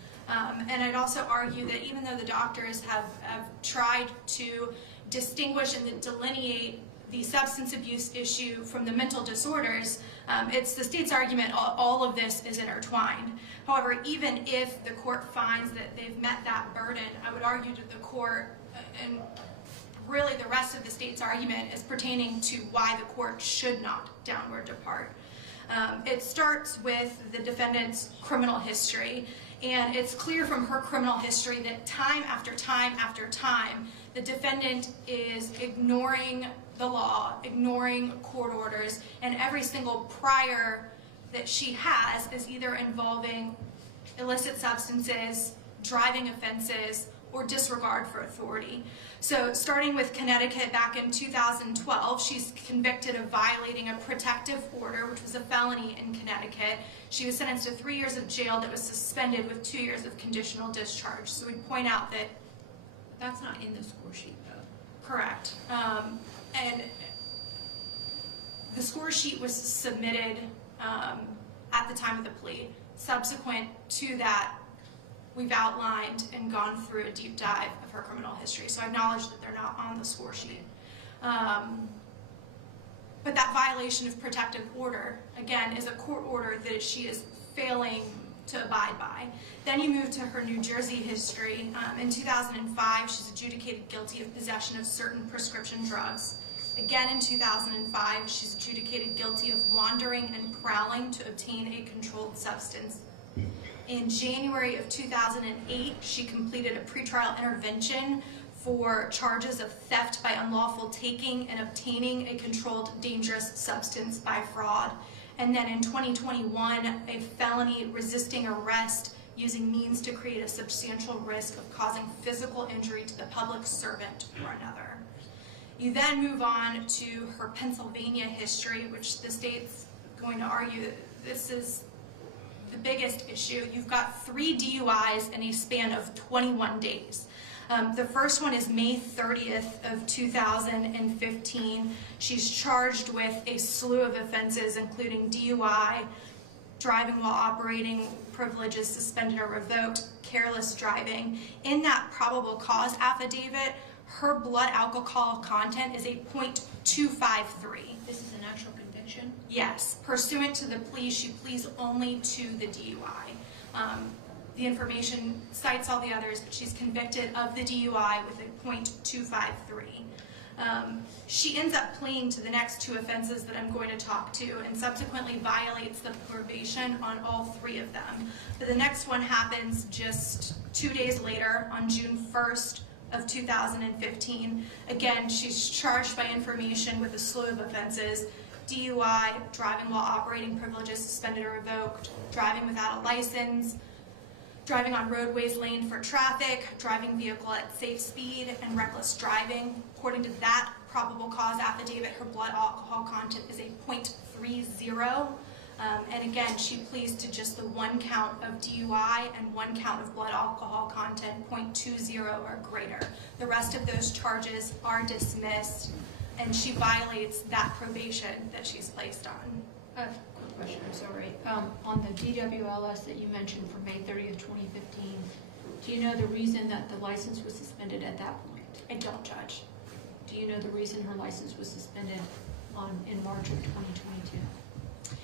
And I'd also argue that even though the doctors have tried to distinguish and delineate the substance abuse issue from the mental disorders, it's the state's argument all of this is intertwined. However, even if the court finds that they've met that burden, I would argue to the court, and really the rest of the state's argument is pertaining to why the court should not downward depart. It starts with the defendant's criminal history. And it's clear from her criminal history that time after time after time, the defendant is ignoring the law, ignoring court orders, and every single prior that she has is either involving illicit substances, driving offenses, or disregard for authority. So starting with Connecticut back in 2012, she's convicted of violating a protective order, which was a felony in Connecticut. She was sentenced to 3 years of jail that was suspended with 2 years of conditional discharge. So we'd point out that that's not in the score sheet, though. Correct. And the score sheet was submitted at the time of the plea. Subsequent to that, we've outlined and gone through a deep dive of her criminal history. So I acknowledge that they're not on the score sheet. But that violation of protective order, again, is a court order that she is failing to abide by. Then you move to her New Jersey history. In 2005, she's adjudicated guilty of possession of certain prescription drugs. Again, in 2005, she's adjudicated guilty of wandering and prowling to obtain a controlled substance. In January of 2008, she completed a pretrial intervention for charges of theft by unlawful taking and obtaining a controlled dangerous substance by fraud. And then in 2021, a felony resisting arrest using means to create a substantial risk of causing physical injury to the public servant or another. You then move on to her Pennsylvania history, which the state's going to argue that this is the biggest issue. You've got 3 DUIs in a span of 21 days. The first one is May 30th of 2015. She's charged with a slew of offenses, including DUI, driving while operating privileges suspended or revoked, careless driving. In that probable cause affidavit, her blood alcohol content is a .253. This is an actual conviction? Yes. Pursuant to the plea, she pleads only to the DUI. The information cites all the others, but she's convicted of the DUI with a .253. She ends up pleading to the next 2 offenses that I'm going to talk to and subsequently violates the probation on all 3 of them. But the next one happens just 2 days later on June 1st of 2015. Again, she's charged by information with a slew of offenses: DUI, driving while operating privileges suspended or revoked, driving without a license, driving on roadways laned for traffic, driving vehicle at safe speed, and reckless driving. According to that probable cause affidavit, her blood alcohol content is a .30. And again, she pleads to just the 1 count of DUI and 1 count of blood alcohol content, .20 or greater. The rest of those charges are dismissed, and she violates that probation that she's placed on. Quick question, I'm sorry. On the DWLS that you mentioned from May 30th, 2015, do you know the reason that the license was suspended at that point? I don't, Judge. Do you know the reason her license was suspended in March of 2022?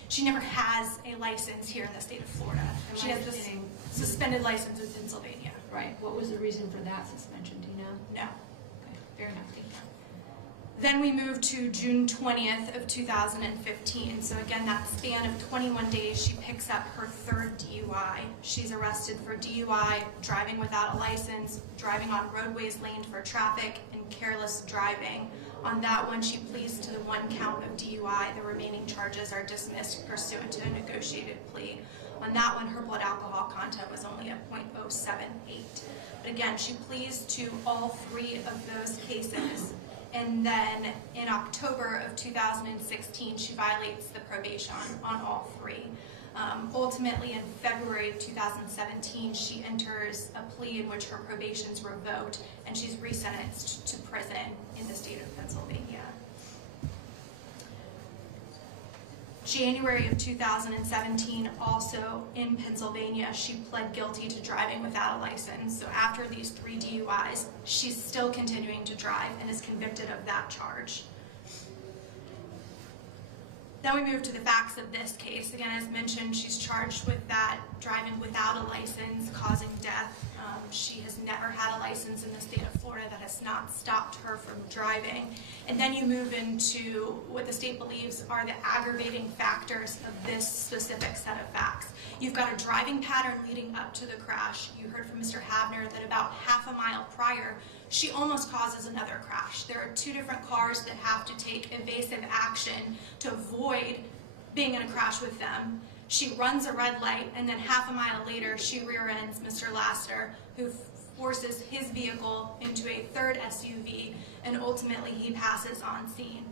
She never has a license here in the state of Florida. She has this suspended license in Pennsylvania. Right. What was the reason for that suspension? Do you know? No. Okay. Fair enough. Thank you. Then we move to June 20th of 2015. So again, that span of 21 days, she picks up her 3rd DUI. She's arrested for DUI, driving without a license, driving on roadways laned for traffic, and careless driving. On that one, she pleads to the 1 count of DUI. The remaining charges are dismissed pursuant to a negotiated plea. On that one, her blood alcohol content was only a .078. But again, she pleads to all 3 of those cases. And then in October of 2016, she violates the probation on all 3. Ultimately, in February of 2017, she enters a plea in which her probation is revoked, and she's resentenced to prison in the state of Pennsylvania. January of 2017, also in Pennsylvania, she pled guilty to driving without a license. So after these 3 DUIs, she's still continuing to drive and is convicted of that charge. Then we move to the facts of this case. Again, as mentioned, she's charged with that driving without a license causing death. She has never had a license in the state of Florida. That has not stopped her from driving. And then you move into what the state believes are the aggravating factors of this specific set of facts. You've got a driving pattern leading up to the crash. You heard from Mr. Havner that about half a mile prior, she almost causes another crash. There are 2 different cars that have to take evasive action to avoid being in a crash with them. She runs a red light, and then half a mile later, she rear ends Mr. Laster, who forces his vehicle into a 3rd SUV, and ultimately he passes on scene.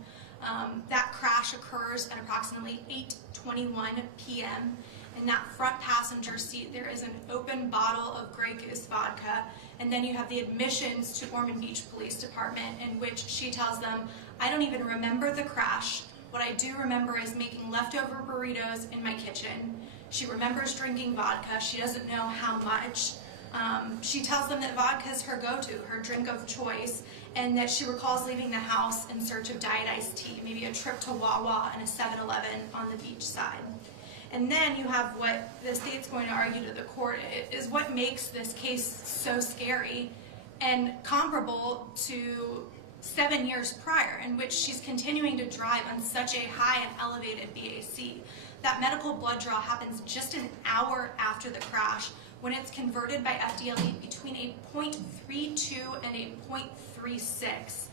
That crash occurs at approximately 8:21 p.m. In that front passenger seat, there is an open bottle of Grey Goose vodka, and then you have the admissions to Ormond Beach Police Department, in which she tells them, "I don't even remember the crash. What I do remember is making leftover burritos in my kitchen." She remembers drinking vodka. She doesn't know how much. She tells them that vodka is her go-to, her drink of choice, and that she recalls leaving the house in search of diet iced tea, maybe a trip to Wawa and a 7-Eleven on the beach side. And then you have what the state's going to argue to the court is what makes this case so scary and comparable to 7 years prior, in which she's continuing to drive on such a high and elevated BAC. That medical blood draw happens just an hour after the crash, when it's converted by FDLE between a .32 and a .36,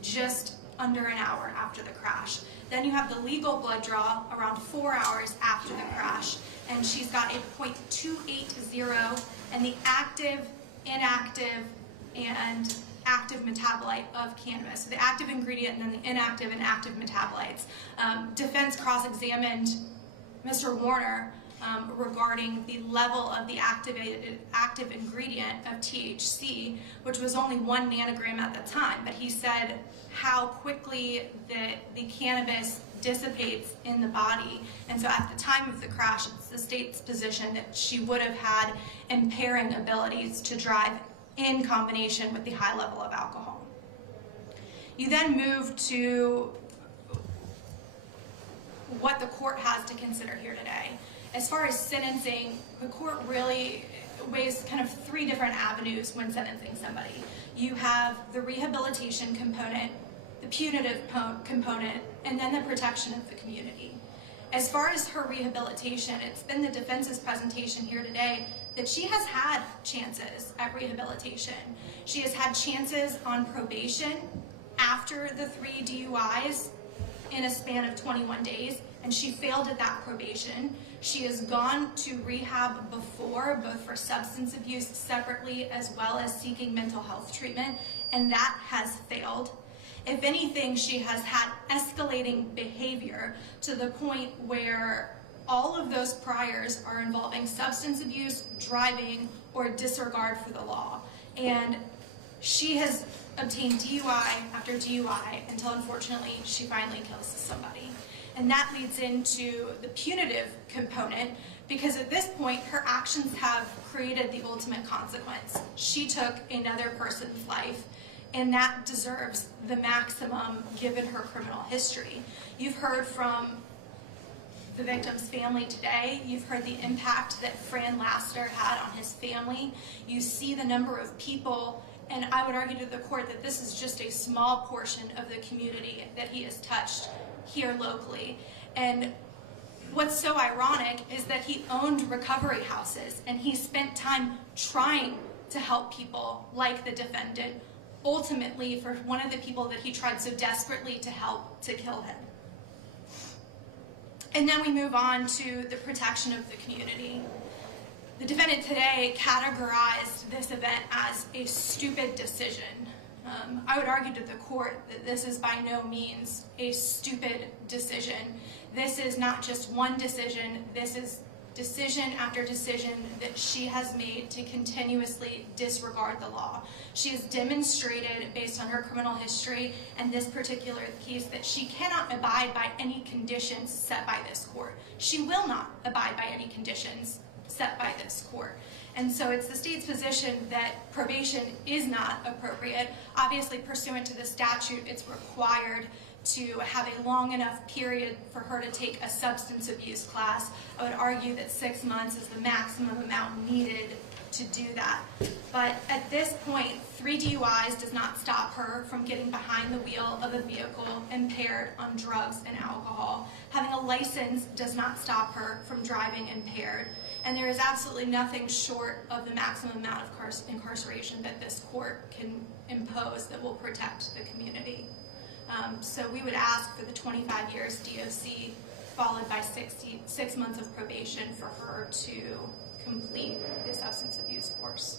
just under an hour after the crash. Then you have the legal blood draw around 4 hours after the crash, and she's got a .280, and the active, inactive, and active metabolite of cannabis, so the active ingredient and then the inactive and active metabolites. Defense cross-examined Mr. Warner regarding the level of the active ingredient of THC, which was only 1 nanogram at the time, but he said how quickly the cannabis dissipates in the body. And so at the time of the crash, it's the state's position that she would have had impairing abilities to drive in combination with the high level of alcohol. You then move to what the court has to consider here today. As far as sentencing, the court really weighs kind of 3 different avenues when sentencing somebody. You have the rehabilitation component, the punitive component, and then the protection of the community. As far as her rehabilitation, it's been the defense's presentation here today that she has had chances at rehabilitation. She has had chances on probation after the 3 DUIs in a span of 21 days, and she failed at that probation. She has gone to rehab before, both for substance abuse separately as well as seeking mental health treatment, and that has failed. If anything, she has had escalating behavior to the point where all of those priors are involving substance abuse, driving, or disregard for the law. And she has obtained DUI after DUI until, unfortunately, she finally kills somebody. And that leads into the punitive component, because at this point, her actions have created the ultimate consequence. She took another person's life, and that deserves the maximum given her criminal history. You've heard from the victim's family today. You've heard the impact that Fran Laster had on his family. You see the number of people, and I would argue to the court that this is just a small portion of the community that he has touched here locally. And what's so ironic is that he owned recovery houses, and he spent time trying to help people like the defendant, ultimately for one of the people that he tried so desperately to help to kill him. And then we move on to the protection of the community. The defendant today categorized this event as a stupid decision. I would argue to the court that this is by no means a stupid decision. This is not just one decision, this is decision after decision that she has made to continuously disregard the law. She has demonstrated, based on her criminal history and this particular case, that she cannot abide by any conditions set by this court. She will not abide by any conditions set by this court. And so it's the state's position that probation is not appropriate. Obviously, pursuant to the statute, it's required to have a long enough period for her to take a substance abuse class. I would argue that 6 months is the maximum amount needed to do that. But at this point, 3 DUIs does not stop her from getting behind the wheel of a vehicle impaired on drugs and alcohol. Having a license does not stop her from driving impaired. And there is absolutely nothing short of the maximum amount of incarceration that this court can impose that will protect the community. So we would ask for the 25 years DOC followed by 6 months of probation for her to complete the substance abuse course.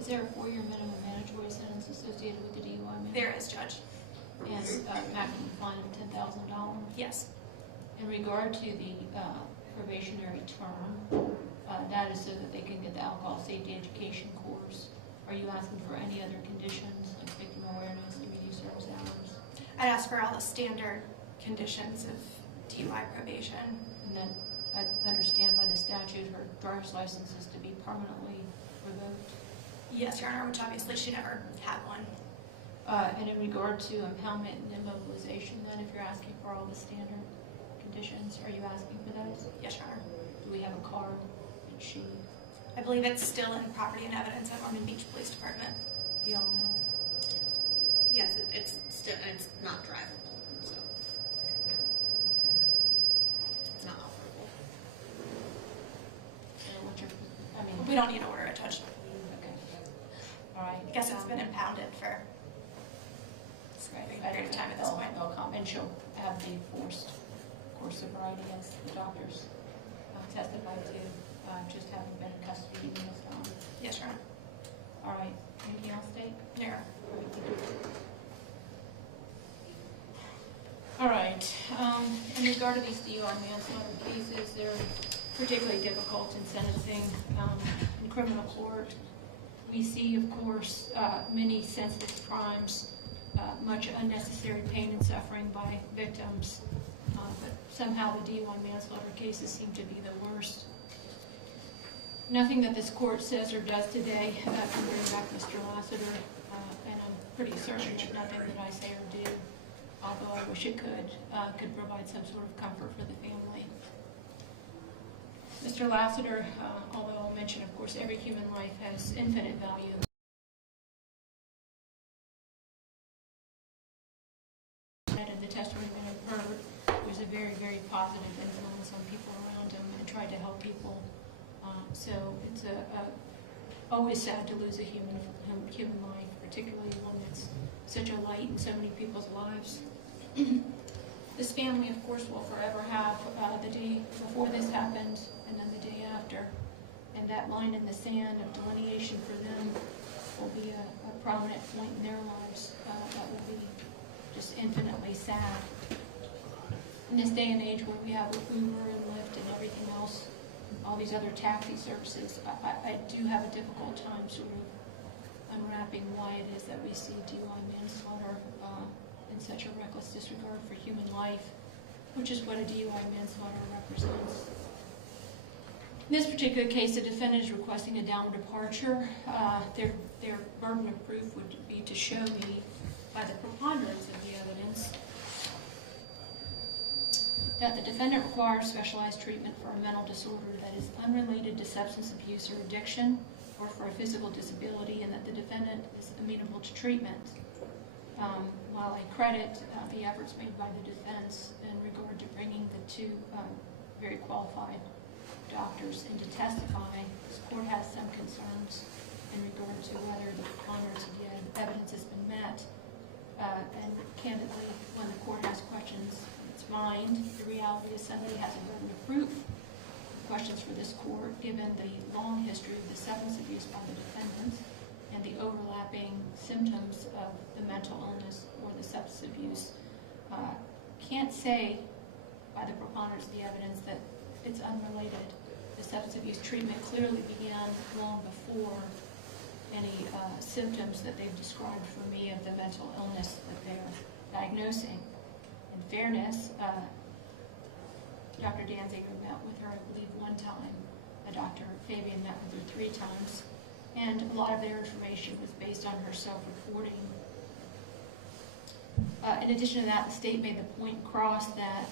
Is there a 4-year minimum mandatory sentence associated with the DUI? There is, Judge. And maximum fine of $10,000? Yes. In regard to the probationary term, that is so that they can get the alcohol safety education course. Are you asking for any other conditions like victim awareness, community service hours? I'd ask for all the standard conditions of DUI probation. And then I understand by the statute her driver's license is to be permanently revoked? Yes, Your Honor, which obviously she never had one. And in regard to impoundment and immobilization, then if you're asking for all the standard conditions, are you asking for those? Yes, Your Honor. Do we have a card that she? I believe it's still in property and evidence at Ormond Beach Police Department. You all know? Yes, it's still, it's not drivable, so. It's not operable. We don't need to order it, Judge. Okay. All right. I guess it's been impounded for a period of time at this point. They'll come, and she'll have the forced course sobriety as the doctors testified to, just having been in custody in this time. Yes, Your Honor. All right. Anything else, Dave? Yeah. regard to these DUI manslaughter cases, they're particularly difficult in sentencing in criminal court. We see, of course, many sensitive crimes, much unnecessary pain and suffering by victims, but somehow the DUI manslaughter cases seem to be the worst. Nothing that this court says or does today can bring back Mr. Lassiter, and I'm pretty certain that nothing that I say or do, although I wish it could provide some sort of comfort for the family. Mr. Lassiter, although I'll mention, of course, every human life has infinite value. And the testimony that I've heard, there's a very, very positive influence on people around him and tried to help people. So it's always sad to lose a human life, particularly one that's such a light in so many people's lives. This family, of course, will forever have the day before this happened and then the day after. And that line in the sand of delineation for them will be a prominent point in their lives that will be just infinitely sad. In this day and age where we have Uber and Lyft and everything else, all these other taxi services, I do have a difficult time sort of unwrapping why it is that we see DUI manslaughter in such a reckless disregard for human life, which is what a DUI manslaughter represents. In this particular case, the defendant is requesting a downward departure. Their burden of proof would be to show me, by the preponderance of the evidence, that the defendant requires specialized treatment for a mental disorder that is unrelated to substance abuse or addiction or for a physical disability, and that the defendant is amenable to treatment. While I credit the efforts made by the defense in regard to bringing the two very qualified doctors in to testify, this court has some concerns in regard to whether the preponderance of the evidence has been met. And candidly, when the court has questions in its mind, the reality is somebody has a burden of proof. Questions for this court, given the long history of the substance abuse by the defendant and the overlapping symptoms of the mental illness or the substance abuse, can't say by the preponderance of the evidence that it's unrelated. The substance abuse treatment clearly began long before any symptoms that they've described for me of the mental illness that they're diagnosing. In fairness, Dr. Danziger met with her, I believe, one time. Dr. Fabian met with her 3 times. And a lot of their information was based on her self-reporting. In addition to that, the state made the point across that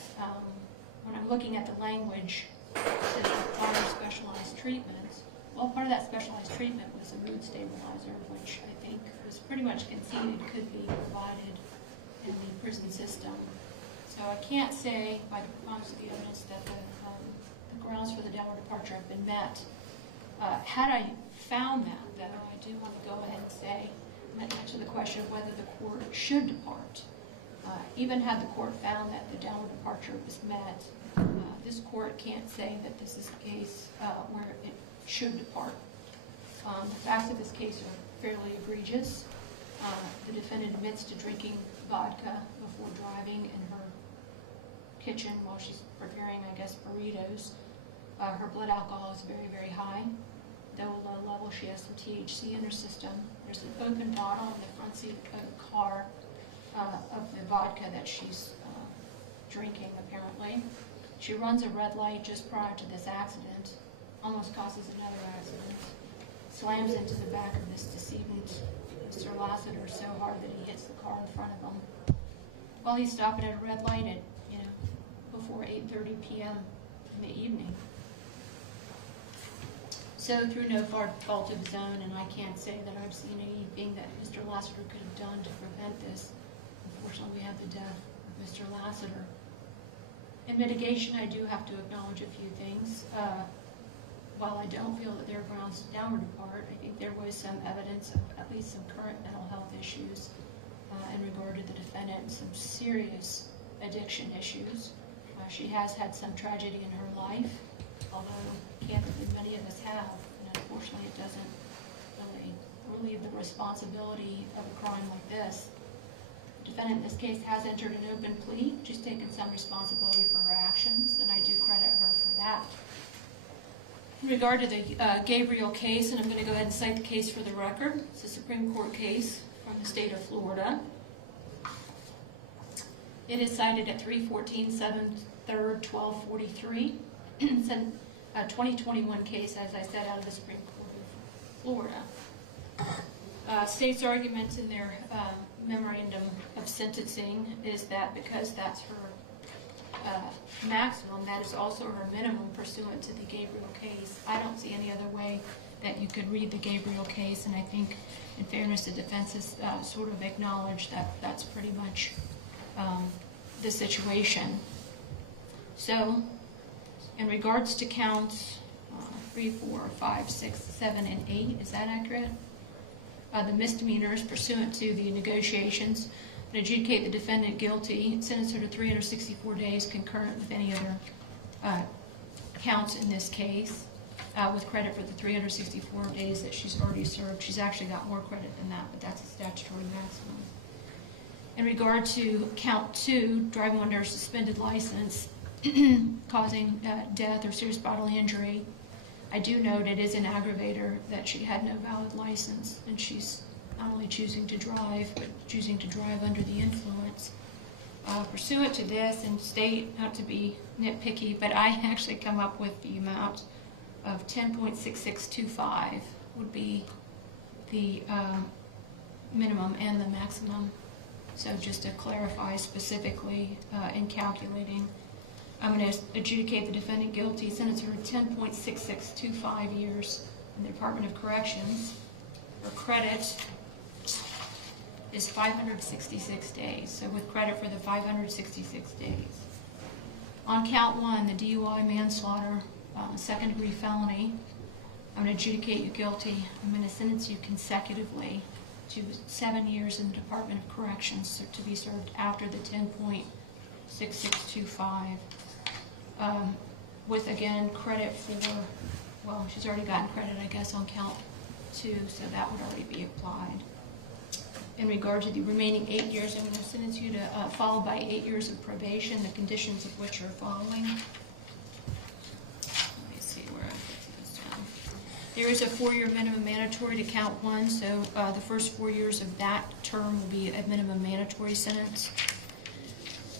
when I'm looking at the language that requires specialized treatment, well, part of that specialized treatment was a mood stabilizer, which I think was pretty much conceded could be provided in the prison system. So I can't say by the preponderance of the evidence that the grounds for the downward departure have been met. Had I found that, though, I do want to go ahead and say, answer the question of whether the court should depart. Even had the court found that the downward departure was met, this court can't say that this is a case where it should depart. The facts of this case are fairly egregious. The defendant admits to drinking vodka before driving in her kitchen while she's preparing, I guess, burritos. Her blood alcohol is very, very high. Though low level, she has some THC in her system. There's an open bottle in the front seat of the car of the vodka that she's drinking, apparently. She runs a red light just prior to this accident, almost causes another accident, slams into the back of this decedent, Mr. Lassiter, so hard that he hits the car in front of him. While he's stopping at a red light at, before 8:30 p.m. in the evening. So through no fault of his own, and I can't say that I've seen anything that Mr. Lassiter could have done to prevent this. Unfortunately, we had the death of Mr. Lassiter. In mitigation, I do have to acknowledge a few things. While I don't feel that there are grounds to downward depart, I think there was some evidence of at least some current mental health issues in regard to the defendant and some serious addiction issues. She has had some tragedy in her life, although candidly many of us have, and unfortunately it doesn't really relieve the responsibility of a crime like this. Defendant in this case has entered an open plea. She's taken some responsibility for her actions, and I do credit her for that. In regard to the Gabriel case, and I'm going to go ahead and cite the case for the record. It's a Supreme Court case from the state of Florida. It is cited at 314 7th 3rd 1243. It's a 2021 case, as I said, out of the Supreme Court of Florida. State's argument in their memorandum of sentencing is that because that's her maximum, that is also her minimum pursuant to the Gabriel case. I don't see any other way that you could read the Gabriel case, and I think, in fairness, the defense has sort of acknowledged that that's pretty much the situation. So, in regards to counts 3, 4, 5, 6, 7, and 8, is that accurate? The misdemeanors pursuant to the negotiations and adjudicate the defendant guilty, sentence her to 364 days concurrent with any other counts in this case, with credit for the 364 days that she's already served. She's actually got more credit than that, but that's a statutory maximum. In regard to count 2, driving under a suspended license, causing death or serious bodily injury, I do note it is an aggravator that she had no valid license, and she's not only choosing to drive, but choosing to drive under the influence. Pursuant to this, and state, not to be nitpicky, but I actually come up with the amount of 10.6625 would be the minimum and the maximum. So just to clarify specifically in calculating, I'm going to adjudicate the defendant guilty, sentence her to 10.6625 years in the Department of Corrections. Her credit is 566 days, so with credit for the 566 days. On count 1, the DUI manslaughter, second-degree felony, I'm going to adjudicate you guilty. I'm going to sentence you consecutively to 7 years in the Department of Corrections to be served after the 10.6625. With, again, credit for, well, she's already gotten credit, I guess, on count 2, so that would already be applied. In regard to the remaining 8 years, I'm going to sentence you to followed by 8 years of probation, the conditions of which are following. Let me see where I get this one. There is a 4-year minimum mandatory to count 1, so the first 4 years of that term will be a minimum mandatory sentence.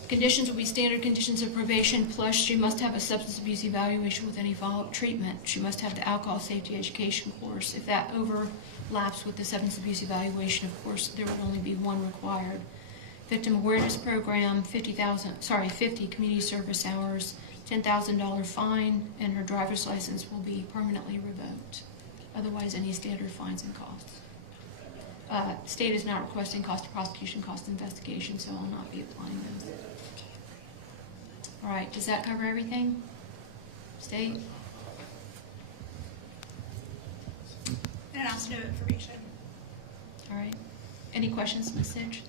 Conditions will be standard conditions of probation, plus she must have a substance abuse evaluation with any follow-up treatment. She must have the alcohol safety education course. If that overlaps with the substance abuse evaluation, of course, there would only be one required. Victim awareness program, 50 community service hours, $10,000 fine, and her driver's license will be permanently revoked. Otherwise, any standard fines and costs. State is not requesting cost of prosecution, cost of investigation, so I'll not be applying those. All right, does that cover everything? State? And ask no information. All right. Any questions, Ms. Sytch?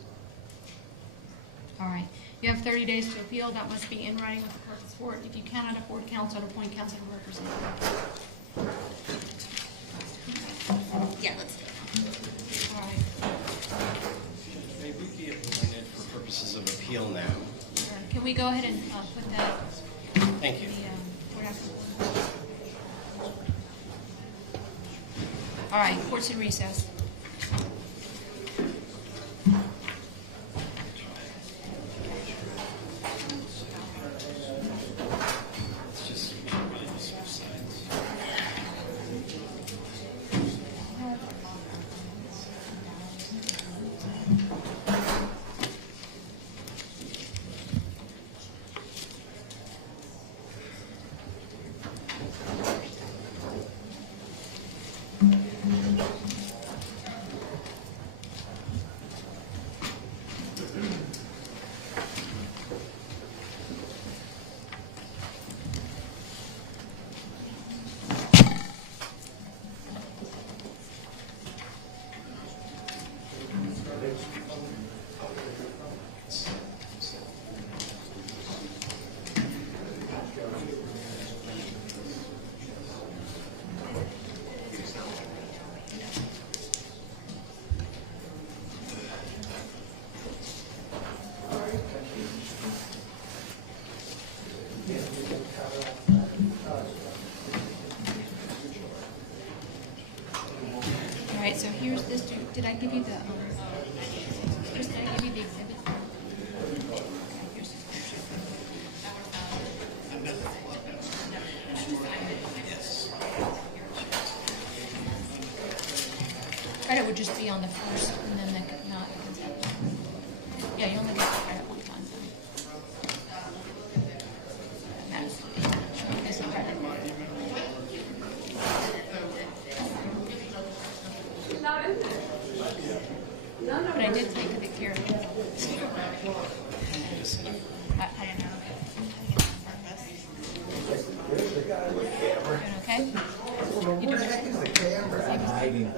All right. You have 30 days to appeal. That must be in writing with the purpose for it. If you cannot afford counsel, appoint counsel to represent you. Yeah, let's do it. All right. May we be appointed for purposes of appeal now? Sure. Can we go ahead and put that Thank you. in the court after? All right, court's in recess. so here's this, did I give you the, Chris, did I give you the exhibit? Okay, here's the picture. Credit would just be on the first, and then the, not the consent. Yeah, you only get the credit one time. That's this credit. But I did take the care of it. I don't know. Okay? Where the heck is the camera hiding?